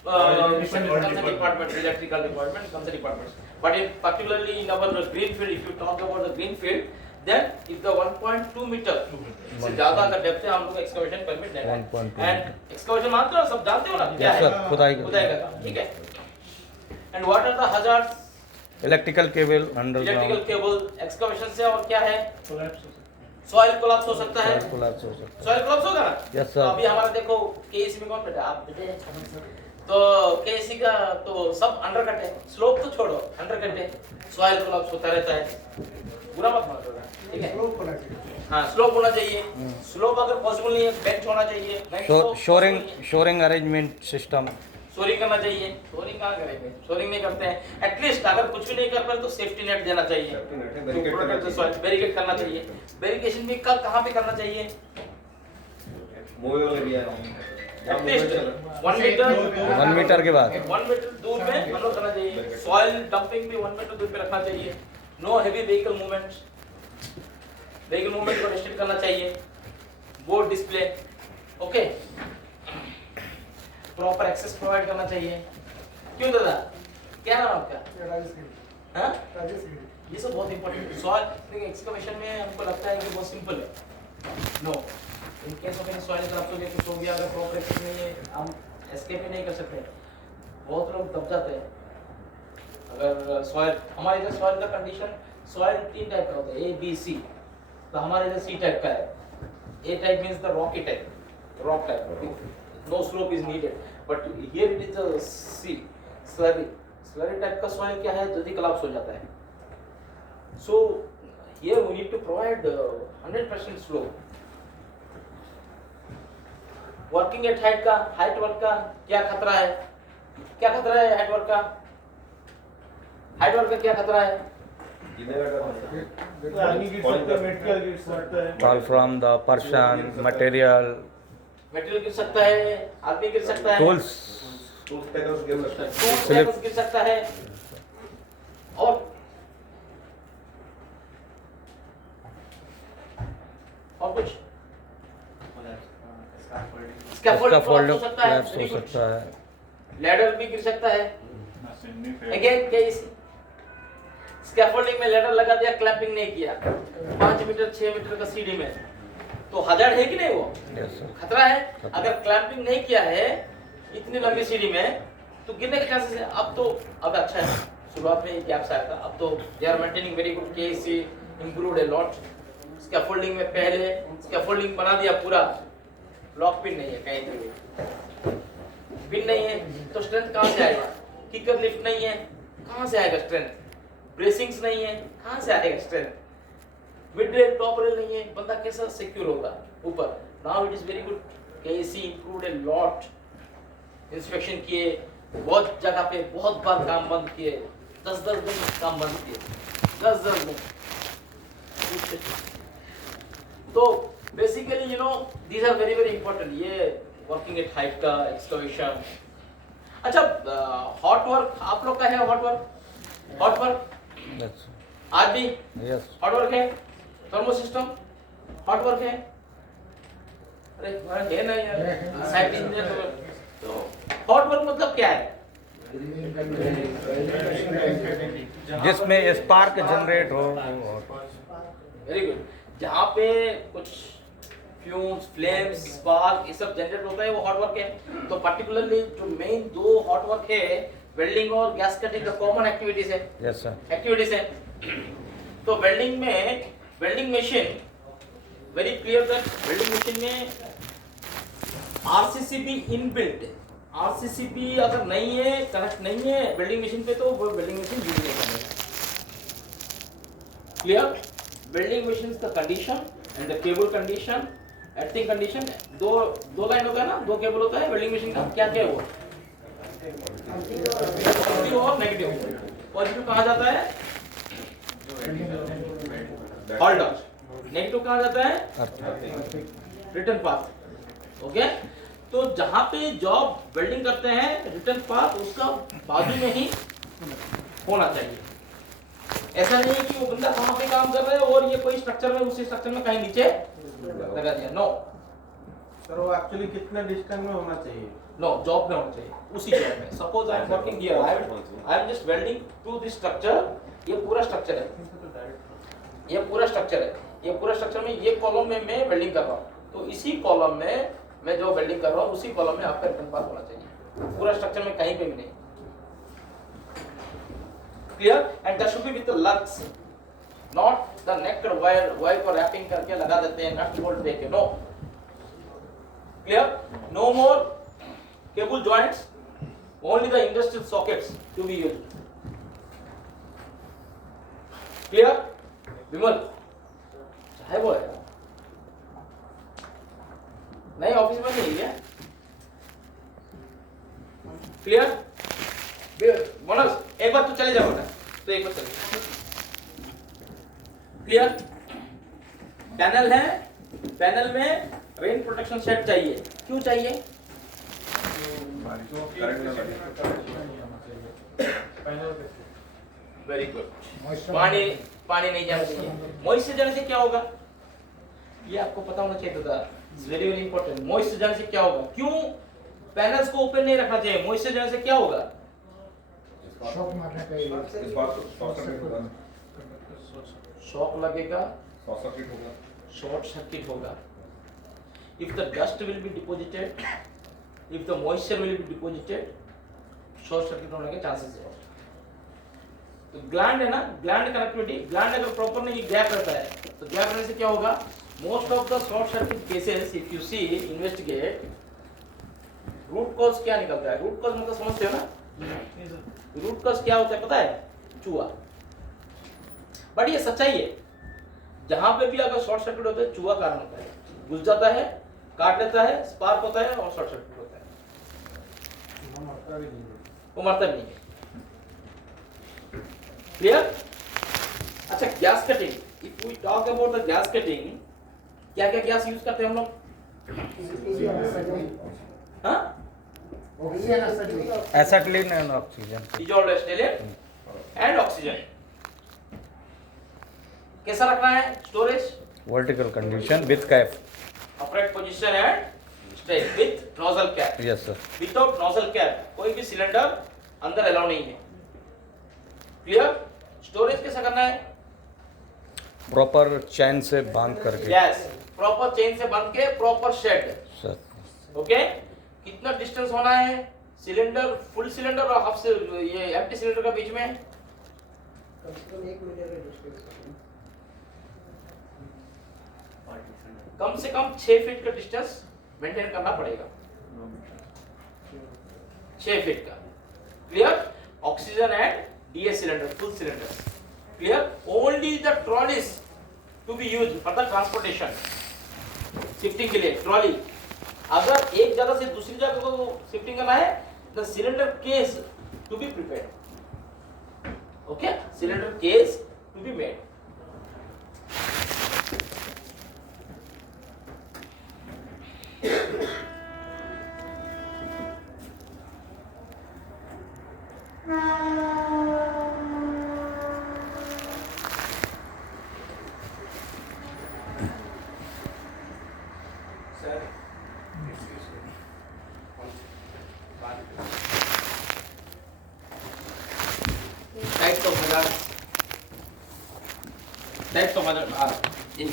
concerned department, electrical department, concerned departments. But in particularly in our greenfield, if you talk about the greenfield, then if the 1.2 meter से ज़्यादा अगर डेप्थ है हम लोग excavation permit लेना है। And excavation मात्र सब जानते हो ना क्या है? खुदाई का काम, ठीक है? And what are the hazards? Electrical cable underground. Electrical cable excavation से और क्या है? सॉइल कोलैप्स हो सकता है। सॉइल कोलैप्स होगा ना? यस तो सर। अभी हमारा देखो केएसी में कौन बैठा? आप बैठे हैं। तो केएसी का तो सब अंडरकट है, स्लोप तो छोड़ो, अंडरकट है, सॉइल कोलैप्स होता रहता है। बुरा मत मानो, ठीक है? स्लोप होना चाहिए। हाँ, स्लोप होना चाहिए। स्लोप अगर पॉसिबल नहीं है, बेंच होना चाहिए। Shoring arrangement system. सोरिंग करना चाहिए। सोरिंग कहाँ करेंगे? सोरिंग नहीं करते हैं। एटलीस्ट अगर कुछ भी नहीं कर पाए तो सेफ्टी नेट देना चाहिए, बैरिकेड करना चाहिए। बैरिकेशन भी कहाँ पे करना चाहिए? एटलीस्ट 1 मीटर के बाद 1 मीटर दूर में हम लोग करना चाहिए। सॉइल डंपिंग भी 1 मीटर दूर पे रखना चाहिए। No heavy vehicle movements, vehicle movement को रिस्ट्रिक्ट करना चाहिए। Board display, okay, proper access provide करना चाहिए। क्यों दादा? क्या नाम आपका? राजेश। हाँ? राजेश। ये सब बहुत इंपॉर्टेंट। सॉइल एक्सकवेशन में हमको लगता है कि बहुत सिंपल है। No, in case of any soil corrupt हो गया, कुछ हो गया, अगर प्रॉपर एक्सेस नहीं है हम एस्केप ही नहीं कर सकते। बहुत लोग दब जाते हैं। अगर सॉइल, हमारे इधर सॉइल का कंडीशन, सॉइल 3 टाइप का होता है, A, B, C। तो हमारे इधर C टाइप का है। A type means the Rocky type, rock type, no slope is needed, but here it is a slurry type का soil क्या है, जल्दी collapse हो जाता है। So here we need to provide 100% slope. Working at height का, height work का क्या खतरा है? क्या खतरा है height work का? height work का क्या खतरा है? Fall from the person, material गिर सकता है, आदमी गिर सकता है, टूल्स गिर सकता है, और और कुछ स्कैफोल्ड स्कैफोल्ड हो सकता है, collapse हो सकता है। लैडर भी गिर सकता है। अगेन केस स्कैफोल्डिंग में लैडर लगा दिया, क्लैंपिंग नहीं किया 5 मीटर 6 मीटर का सीढ़ी में, तो हजार है कि नहीं? वो Yes, sir. खतरा है। अगर क्लैंपिंग नहीं किया है इतनी लंबी सीढ़ी में तो गिरने के चांसेस है। अब तो अब अच्छा है, शुरुआत में गैप्स आया था, अब तो they are maintaining very good KC, improved a lot. Scaffolding में पहले स्कैफोल्डिंग बना दिया पूरा, लॉक पिन नहीं है, कहीं पे पिन नहीं है तो स्ट्रेंथ कहां से आएगा? किकर लिफ्ट नहीं है, कहां से आएगा स्ट्रेंथ? ब्रेसिंग्स नहीं है, कहां से आएगा strength? Mid rail top rail नहीं है, बंदा कैसा सिक्योर होगा ऊपर? Now it is very good, KC improved a lot, inspection किए, बहुत जगह पे बहुत बार काम बंद किए, 10-10 दिन काम बंद किए, 10-10 दिन। तो basically you know these are very very important, ये वर्किंग एट हाइट का एक्सकवेशन। अच्छा, हॉट वर्क आप लोग का है? हॉट वर्क आज भी हॉट वर्क है? थर्मो सिस्टम हॉट वर्क है? अरे है ना यार, साइट इंजीनियर। तो हॉट वर्क मतलब क्या है? जिसमें स्पार्क जनरेट हो। वेरी गुड, जहाँ पे कुछ फ्यूम्स, फ्लेम्स, स्पार्क ये सब जनरेट होता है वो हॉट वर्क है। तो पर्टिकुलरली जो मेन 2 हॉट वर्क है, वेल्डिंग और गैस कटिंग का कॉमन एक्टिविटीज है। Yes sir. एक्टिविटीज है। तो वेल्डिंग में welding machine very clear that welding machine में आरसीसीबी इनबिल्ट है। आरसीसीबी अगर नहीं है, कनेक्ट नहीं है वेल्डिंग मशीन पे, तो वो वेल्डिंग मशीन यूज नहीं करेगा। क्लियर? वेल्डिंग मशीन का condition and the cable condition, earthing condition, दो लाइन होता है ना, 2 केबल होता है वेल्डिंग मशीन का। क्या क्या है वो? पॉजिटिव और नेगेटिव। पॉजिटिव कहाँ जाता है? होल्डर। नेगेटिव कहाँ जाता है? Return path. ओके, तो जहां पे जॉब वेल्डिंग करते हैं रिटर्न पाथ उसका बाजू में ही होना चाहिए। ऐसा नहीं है कि वो बंदा कहां पे काम कर रहा है और ये कोई स्ट्रक्चर में, उसी स्ट्रक्चर में कहीं नीचे लगा दिया। नो सर, वो एक्चुअली कितने डिस्टेंस में होना चाहिए? नो, जॉब में होना चाहिए, उसी जॉब में। Suppose I am working here, I am just welding to this structure. ये पूरा स्ट्रक्चर है, ये पूरा स्ट्रक्चर है, ये पूरा स्ट्रक्चर में ये कॉलम में मैं वेल्डिंग कर रहा हूँ, तो इसी कॉलम में मैं जो वेल्डिंग कर रहा हूँ उसी कॉलम में आपका रिटर्न पाथ होना चाहिए, पूरा स्ट्रक्चर में कहीं पे भी नहीं। Clear? And that should be with the lugs, not the naked wire को रैपिंग करके लगा देते हैं नट बोल्ट देके। No, clear? No more cable joints, only the industrial sockets to be used. Clear? Vimal चाहे वो है नहीं, ऑफिस में नहीं है। क्लियर? बोनस एक बार तो चले जाओ बेटा, तो एक बार चले। क्लियर? पैनल है, पैनल में रेन प्रोटेक्शन सेट चाहिए। क्यों चाहिए? Very good. पानी नहीं जाना चाहिए। मॉइस्चर जाने से क्या होगा ये आपको पता होना चाहिए था। Very very important. मॉइस्चर जाने से क्या होगा? क्यों पैनल्स को ओपन नहीं रखना चाहिए? मॉइस्चर जाने से क्या होगा? शॉक मारने का शॉक लगेगा, शॉर्ट सर्किट होगा। If the dust will be deposited, if the moisture will be deposited, short circuit होने के चांसेस है। तो ग्लैंड है ना, ग्लैंड कनेक्टिविटी, ग्लैंड अगर प्रॉपर नहीं गैप रहता है तो गैप रहने से क्या होगा? Most of the short circuit cases if you see investigate, root cause क्या निकलता है? रूट कॉज मतलब समझते हो ना? रूट कॉज क्या होता है पता है? चूहा। बट ये सच्चाई है, जहां पे भी अगर शॉर्ट सर्किट होता है चूहा कारण होता है। घुस जाता है, काट लेता है, स्पार्क होता है और शॉर्ट सर्किट होता है। वो मरता भी नहीं है। क्लियर? अच्छा, gas cutting. If we talk about the gas cutting, क्या क्या गैस यूज करते हैं हम लोग? Acetylene and oxygen. Dissolved acetylene and oxygen. कैसा रखना है storage? Vertical condition with cap. Upright position and straight with nozzle cap. Yes sir. Without nozzle cap कोई भी सिलेंडर अंदर अलाउ नहीं है. क्लियर? स्टोरेज कैसा करना है? प्रॉपर चैन से बांध करके. यस, प्रॉपर चेन से बांध के प्रॉपर शेड. सर. ओके. कितना डिस्टेंस होना है सिलेंडर, फुल सिलेंडर और हाफ से ये एम्प्टी सिलेंडर का बीच में? कम से कम 1 मीटर का डिस्टेंस. कम से कम 6 फीट का डिस्टेंस मेंटेन करना पड़ेगा. 6 फीट का. Clear? Oxygen and DS cylinder, full cylinder. Clear? Only the trolleys to be used for the transportation. Shifting के लिए ट्रॉली. अगर एक जगह से दूसरी जगह को शिफ्टिंग करना है, the cylinder case to be prepared. Okay, cylinder case to be made. Types of hazard are in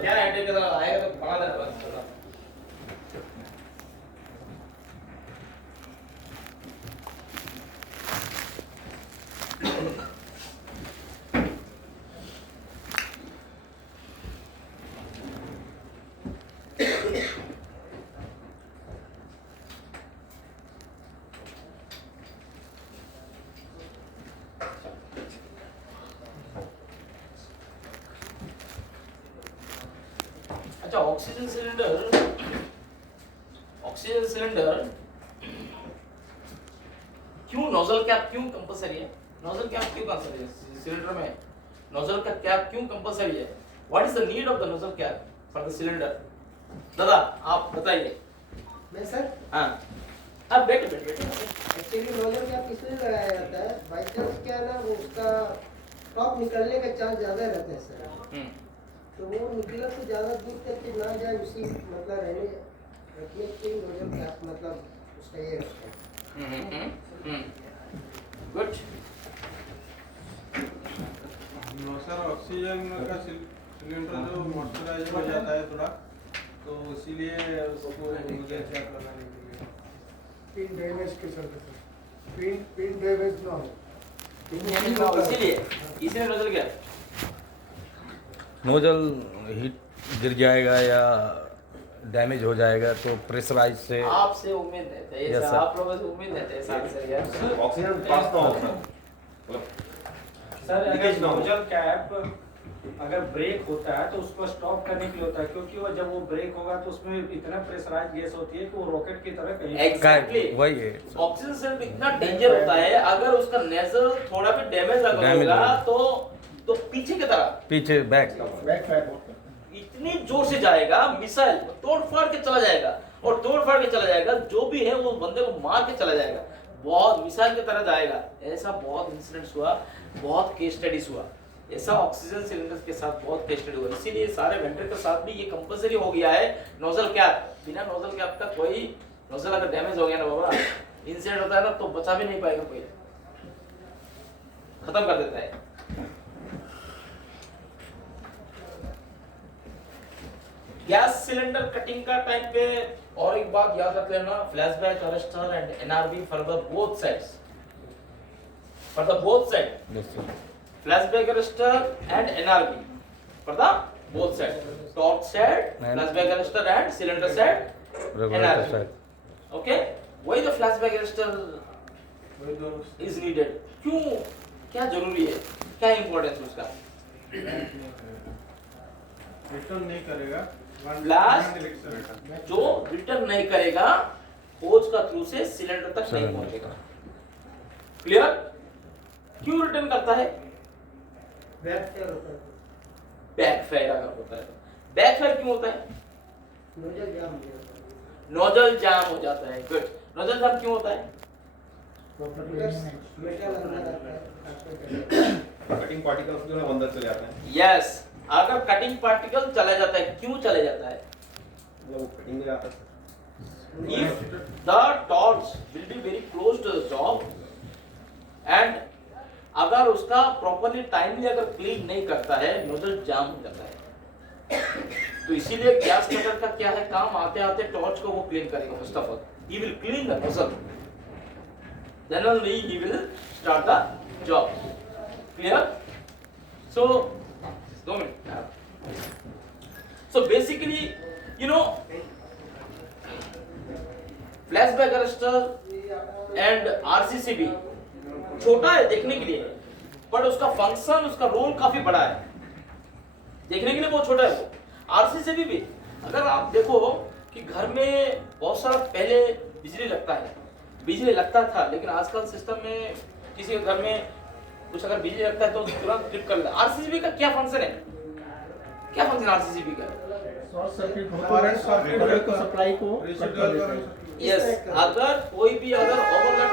क्या है के तरह आएगा तो बना देना बस. अच्छा, ऑक्सीजन सिलेंडर क्यों नोजल कैप क्यों कंपलसरी है? नोजल कैप क्यों कंपलसरी है सिलेंडर में? नोजल का कैप क्यों कंपलसरी है? What is the need of the nozzle cap for the cylinder? दादा आप बताइए. मैं सर, हाँ अब बैठ. एक्चुअली नोजल कैप इसलिए लगाया जाता है, बाई चांस क्या है ना, वो उसका टॉप निकलने का चांस ज़्यादा रहता है सर. तो वो निकला तो ज़्यादा दूर तक के ना जाए, उसी मतलब रखने के लिए नोजल कैप मतलब उसका ये रखते हैं. गुड. सर ऑक्सीजन का सिलेंडर जो मॉइस्चराइजर हो जाता है थोड़ा, तो इसीलिए उसको नोजल कैप लगाने के लिए पिन डैमेज के चलते सर, पिन डैमेज ना हो, इसीलिए नोजल कैप. नोजल हीट गिर जाएगा या डैमेज हो जाएगा तो प्रेशराइज से. आपसे उम्मीद है Yes, sir. आप लोगों से उम्मीद है सर यार. ऑक्सीजन पास ना हो मतलब सर अगर नोजल कैप अगर ब्रेक होता है तो उसको स्टॉप करने के लिए होता है, क्योंकि वो जब वो ब्रेक होगा तो उसमें इतना प्रेशराइज गैस होती है कि वो रॉकेट की तरह कहीं Exactly. वही है. ऑक्सीजन सिलेंडर इतना डेंजर होता है, अगर उसका नेजल थोड़ा भी डैमेज अगर होगा तो पीछे की तरफ, पीछे बैक इतनी जोर से जाएगा, मिसाइल तोड़ फाड़ के चला जाएगा. और तोड़ फाड़ के चला जाएगा, जो भी है वो बंदे को मार के चला जाएगा, बहुत मिसाइल की तरह जाएगा। ऐसा बहुत इंसिडेंट्स हुआ, बहुत केस स्टडीज हुआ, ऐसा ऑक्सीजन सिलेंडर्स के साथ बहुत केस स्टडी हुआ। इसीलिए सारे वेंटर के साथ भी ये कंपलसरी हो गया है नोजल कैप। बिना नोजल कैप का कोई नोजल अगर डैमेज हो गया ना बाबा, इंसिडेंट होता है ना, तो बचा भी नहीं पाएगा कोई, खत्म कर देता है। गैस सिलेंडर कटिंग का टाइम पे और एक बात याद रख लेना, flashback arrester and NRB for the both sides, for the both side, flashback arrestor and NRB for the both sides, torque side, flashback arrestor and cylinder side, NRB. Okay, why the flashback arrestor is needed? क्यों, क्या जरूरी है, क्या इम्पोर्टेंस उसका? रिटर्न नहीं करेगा, फ्लैश जो रिटर्न नहीं करेगा होज का थ्रू से सिलेंडर तक नहीं पहुंचेगा। क्लियर? क्यों रिटर्न करता है? बैकफायर होता है। बैकफायर अगर होता है, बैकफायर क्यों होता है? नोजल जाम हो जाता है। नोजल जाम हो जाता है। गुड। नोजल जाम क्यों होता है? मेटल अंदर आता है, कटिंग पार्टिकल्स जो है अंदर चले जाते हैं। यस, अगर कटिंग पार्टिकल चला जाता है, क्यों चले जाता है? मतलब कटिंग में जाता है। If the torch will be very close to the job and अगर उसका प्रॉपर्ली टाइमली अगर क्लीन नहीं करता है, नोजल जाम हो जाता है। तो इसीलिए गैस कटर का क्या है काम, आते आते टॉर्च को वो क्लीन करेगा। First of all he will clean the nozzle, then only he will start the job. Clear? So 2 minute. So basically you know flashback arrester and RCCB छोटा है देखने के लिए, बट उसका फंक्शन, उसका रोल काफी बड़ा है। देखने के लिए बहुत छोटा है वो। आरसीसीबी भी अगर आप देखो कि घर में बहुत सारा पहले बिजली लगता है, बिजली लगता था, लेकिन आजकल सिस्टम में किसी के घर में कुछ अगर बिजली लगता है तो तुरंत ट्रिप कर लेता है। आरसीसीबी का क्या फंक्शन है? क्या फंक्शन आरसीसीबी का? शॉर्ट सर्किट को सप्लाई को कट कर देता है। यस, अगर कोई भी अगर ओवरलैप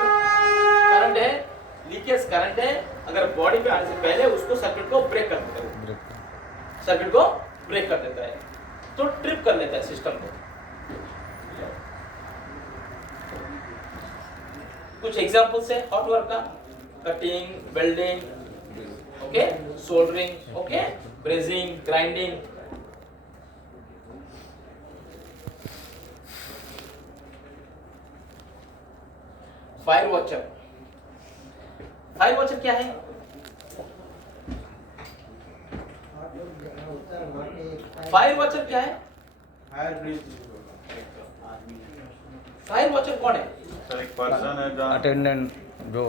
करंट है, लीकेज करंट है, अगर बॉडी पे आने से पहले उसको सर्किट को ब्रेक कर देता है, सर्किट को ब्रेक कर देता है, तो ट्रिप कर लेता है सिस्टम को। कुछ एग्जांपल्स है हॉट वर्क का, cutting, welding, okay, soldering, okay, brazing, grinding. Fire watcher, fire watcher क्या है? फायर वॉचर क्या है? फायर वॉचर कौन है? सर एक पर्सन है जो अटेंडेंट, जो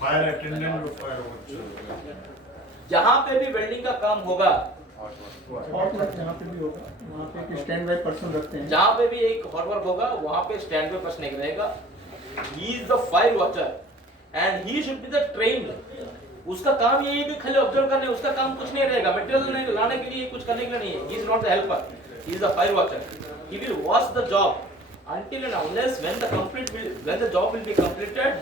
फायर अटेंडेंट, जो फायर वॉचर, जहाँ पे भी वेल्डिंग का काम होगा, हॉट वर्क जहाँ पे भी होगा वहाँ पे एक स्टैंड बाय पर्सन रखते हैं। जहाँ पे भी एक हॉट वर्क होगा वहाँ पे स्टैंड बाय पर्सन एक रहेगा। He is the fire watcher and he should be the trained. उसका काम यही है कि खाली ऑब्जर्व करने, उसका काम कुछ नहीं रहेगा, मटेरियल नहीं लाने के लिए, कुछ करने के लिए नहीं है। He is not the helper, he is the fire watcher. He will watch the job until and unless when the job will be completed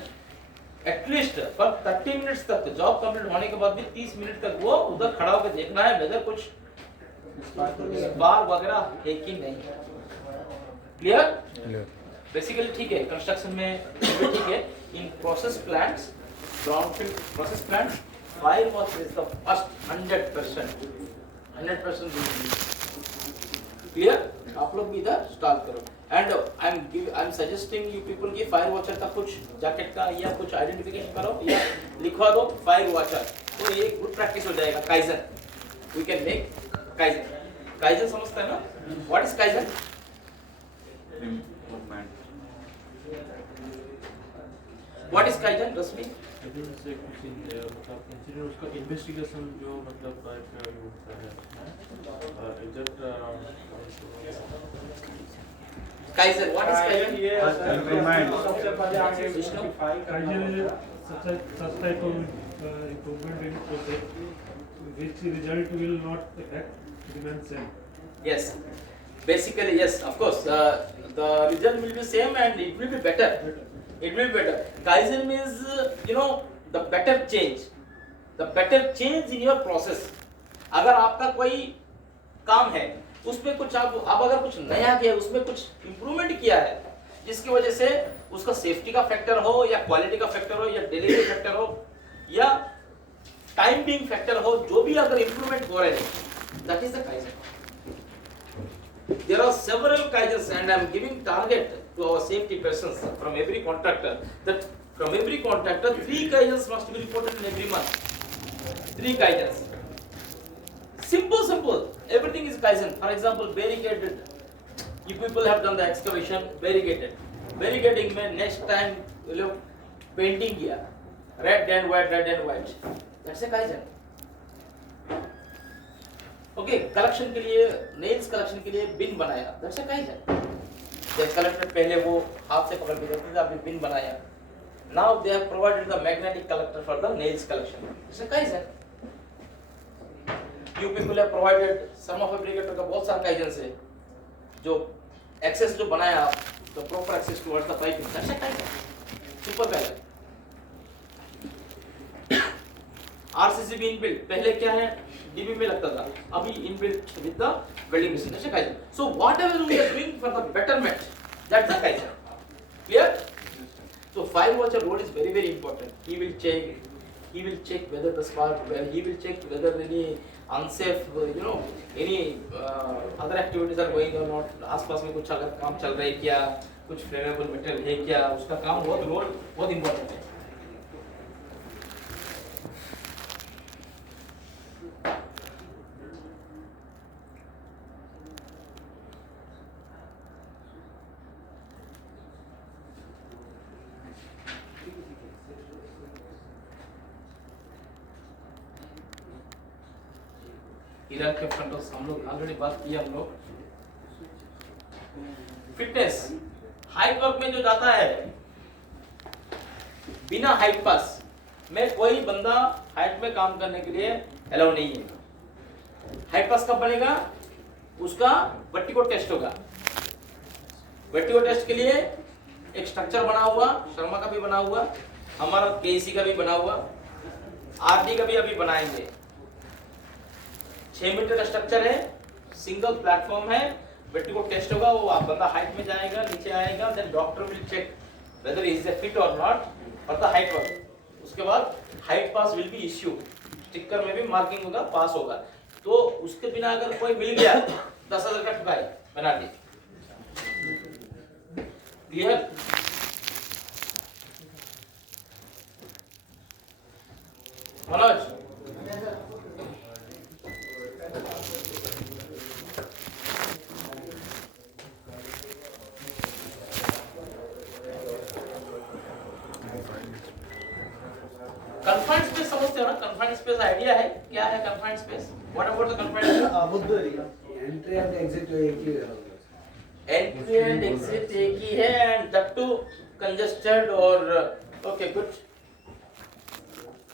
at least for 30 minutes तक। जॉब कंप्लीट होने के बाद भी 30 मिनट तक वो उधर खड़ा होकर देखना है वेदर कुछ बार वगैरह है कि नहीं। क्लियर? बेसिकली ठीक है, कंस्ट्रक्शन में ठीक है। In process plants, brownfield process plants, fire watch is the first 100%। Clear? आप लोग भी इधर स्टार्ट करो। And I am suggesting you people की फायर वॉचर का कुछ जैकेट का या कुछ आइडेंटिफिकेशन करो या लिखवा दो फायर वॉचर, तो ये गुड प्रैक्टिस हो जाएगा। Kaizen, we can make kaizen. Kaizen समझते हैं ना? What is kaizen? What is kaizen Rashmi? Incident उसका इन्वेस्टिगेशन जो मतलब होता है exact kaizen, what is kaizen? ये सबसे पहले आगे फाइल करना होगा। such type of improvement in process which result will not affect remain same. Yes. Basically, yes, of course, the result will be same and it will be better. It will be better. Kaizen means, the better change. The better change in your process. अगर आपका कोई काम है, उसमें कुछ आप अगर कुछ नया किया, उसमें कुछ इम्प्रूवमेंट किया है, जिसकी वजह से उसका सेफ्टी का फैक्टर हो या क्वालिटी का फैक्टर हो या डिलीवरी फैक्टर हो या टाइम बीइंग फैक्टर हो, जो भी अगर इम्प्रूवमेंट हो रहे हैं, that is the kaizen. There are several kaizens and I am giving target to our safety persons from every contractor that from every contractor 3 kaizens must be reported in every month. 3 kaizens. Simple. Everything is kaizen. For example, barricaded. You people have done the excavation, barricaded. Barricading में next time painting किया, red and white. That's a kaizen. Okay, collection के लिए, नेल्स कलेक्शन के लिए बिन बनाया, दैट्स अ काइजन. जब कलेक्टर पहले वो हाथ से पकड़ के करते थे, अभी बिन बनाया. Now they have provided the magnetic collector for the nails collection, that's a kaizen. You people have provided some of fabricator का बहुत सारा काइजन है, जो एक्सेस जो बनाया, the proper access towards the piping, that's a kaizen. Super kaizen. RCCB inbuilt, पहले क्या है, डीबी में लगता था, अभी inbuilt with the welding machine, that's a kaizen. So whatever we are doing for the betterment, that's the kaizen. Clear? So fire watcher role is very important. He will check whether the spark, he will check whether any unsafe, any other activities are going or not. आसपास में कुछ अगर काम चल रहा है क्या, कुछ फ्लेमेबल मटेरियल है क्या, उसका काम बहुत इम्पोर्टेंट है. के फंडोस हम लोग ऑलरेडी बात किया. हम लोग फिटनेस, हाइट वर्क में जो जाता है बिना हाइट पास में, कोई बंदा हाइट में काम करने के लिए अलाउ नहीं है. हाइट पास कब बनेगा? उसका वर्टिको टेस्ट होगा. वर्टिको टेस्ट के लिए एक स्ट्रक्चर बना हुआ, शर्मा का भी बना हुआ, हमारा केसी का भी बना हुआ, आरडी का भी अभी बनाएंगे. 6 मीटर का स्ट्रक्चर है, सिंगल प्लेटफॉर्म है, वर्टिको टेस्ट होगा, वो आप बंदा हाइट में जाएगा, नीचे आएगा, then doctor will check whether is a fit और not for the height work. उसके बाद height pass will be issue, sticker में भी मार्किंग होगा, पास होगा. तो उसके बिना अगर कोई मिल गया 10,000 का ठुकाई बना दी. क्लियर? मनोज, कन्फाइंड स्पेस समझते हो ना? कन्फाइंड स्पेस आइडिया है क्या है? Confined space, what about the confined space? आबद्ध एरिया, एंट्री एंड एग्जिट एक ही है. एंट्री एंड एग्जिट एक ही है, एंड दैट टू कंजेस्टेड और ओके गुड.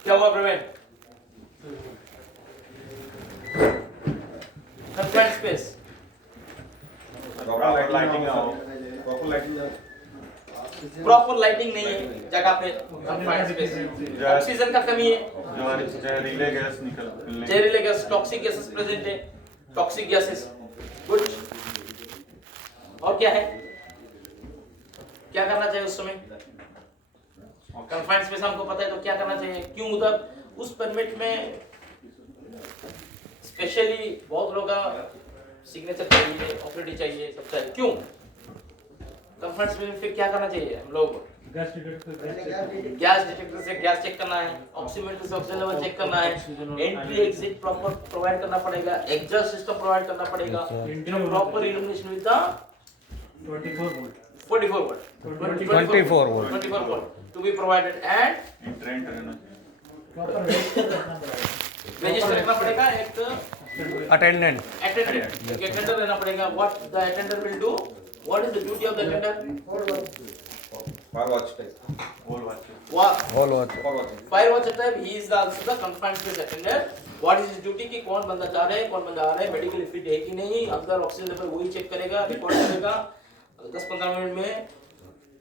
क्या हुआ Praveen? Confined space, proper lighting नहीं है जगह पे. कन्फाइंड स्पेस, ऑक्सीजन का कमी है, जहरीले गैस निकल, जहरीले गैस, टॉक्सिक गैसेस प्रेजेंट है, टॉक्सिक गैसेस. गुड. और क्या है? क्या करना चाहिए उस समय? कन्फाइंड स्पेस हमको पता है, तो क्या करना चाहिए? क्यों उधर उस परमिट में स्पेशली बहुत लोगों का सिग्नेचर चाहिए, ऑपरेटिव चाहिए, सब चाहिए. क्यों कन्फाइंड स्पेस में फिर क्या करना चाहिए हम लोग? गैस डिटेक्टर से गैस चेक करना है, ऑक्सीमीटर से ऑक्सीजन लेवल चेक करना है, एंट्री एग्जिट प्रॉपर प्रोवाइड करना पड़ेगा, एग्जॉस्ट सिस्टम प्रोवाइड करना पड़ेगा, proper illumination with the 24 volt. 24 volt to be provided and proper register रखना पड़ेगा. एक अटेंडेंट रहना पड़ेगा. what the attendant will do, what is the duty of the attendant? Fire watch type. Whole watch. All watch. Fire watch. Fire watch type he is also the confined space attendant. What is his duty कि कौन बंदा जा रहा है कौन बंदा आ रहा है, मेडिकल फिट है कि नहीं, अंदर ऑक्सीजन लेवल वही चेक करेगा, रिकॉर्ड करेगा, 10-15 मिनट में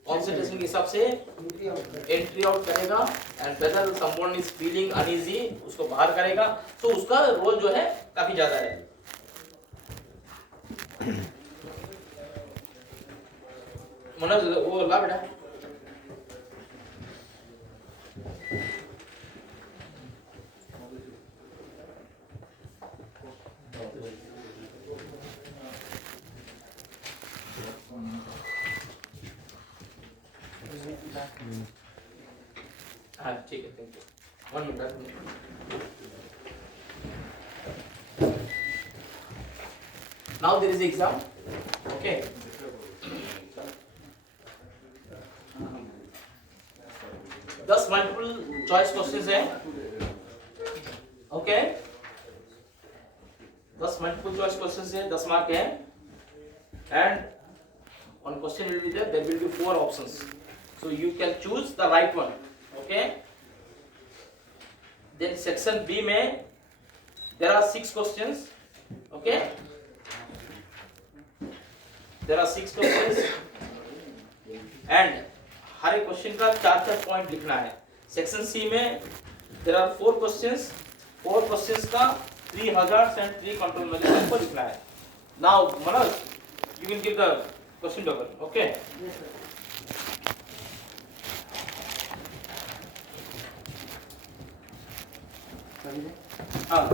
कंसंट्रेशन के हिसाब से एंट्री आउट करेगा and whether someone is feeling uneasy उसको बाहर करेगा. तो उसका रोल जो है काफी ज्यादा है. मनोज वो ला बेटा. हाँ ठीक है, thank you. 1 minute. Now there is exam. Okay. 10 multiple choice questions है. Okay. 10 multiple choice questions है, 10 मार्क है. And one question will be there. There will be 4 options. So you can choose the right one. Okay. Then section B में there are 6 questions. Okay. There are 6 questions and हर एक क्वेश्चन का 4-4 पॉइंट लिखना है. सेक्शन सी में there are 4 questions. 4 questions का 3 hazards and 3 control measures को लिखना है. Now Manoj, you can give the question paper. Okay. हाँ.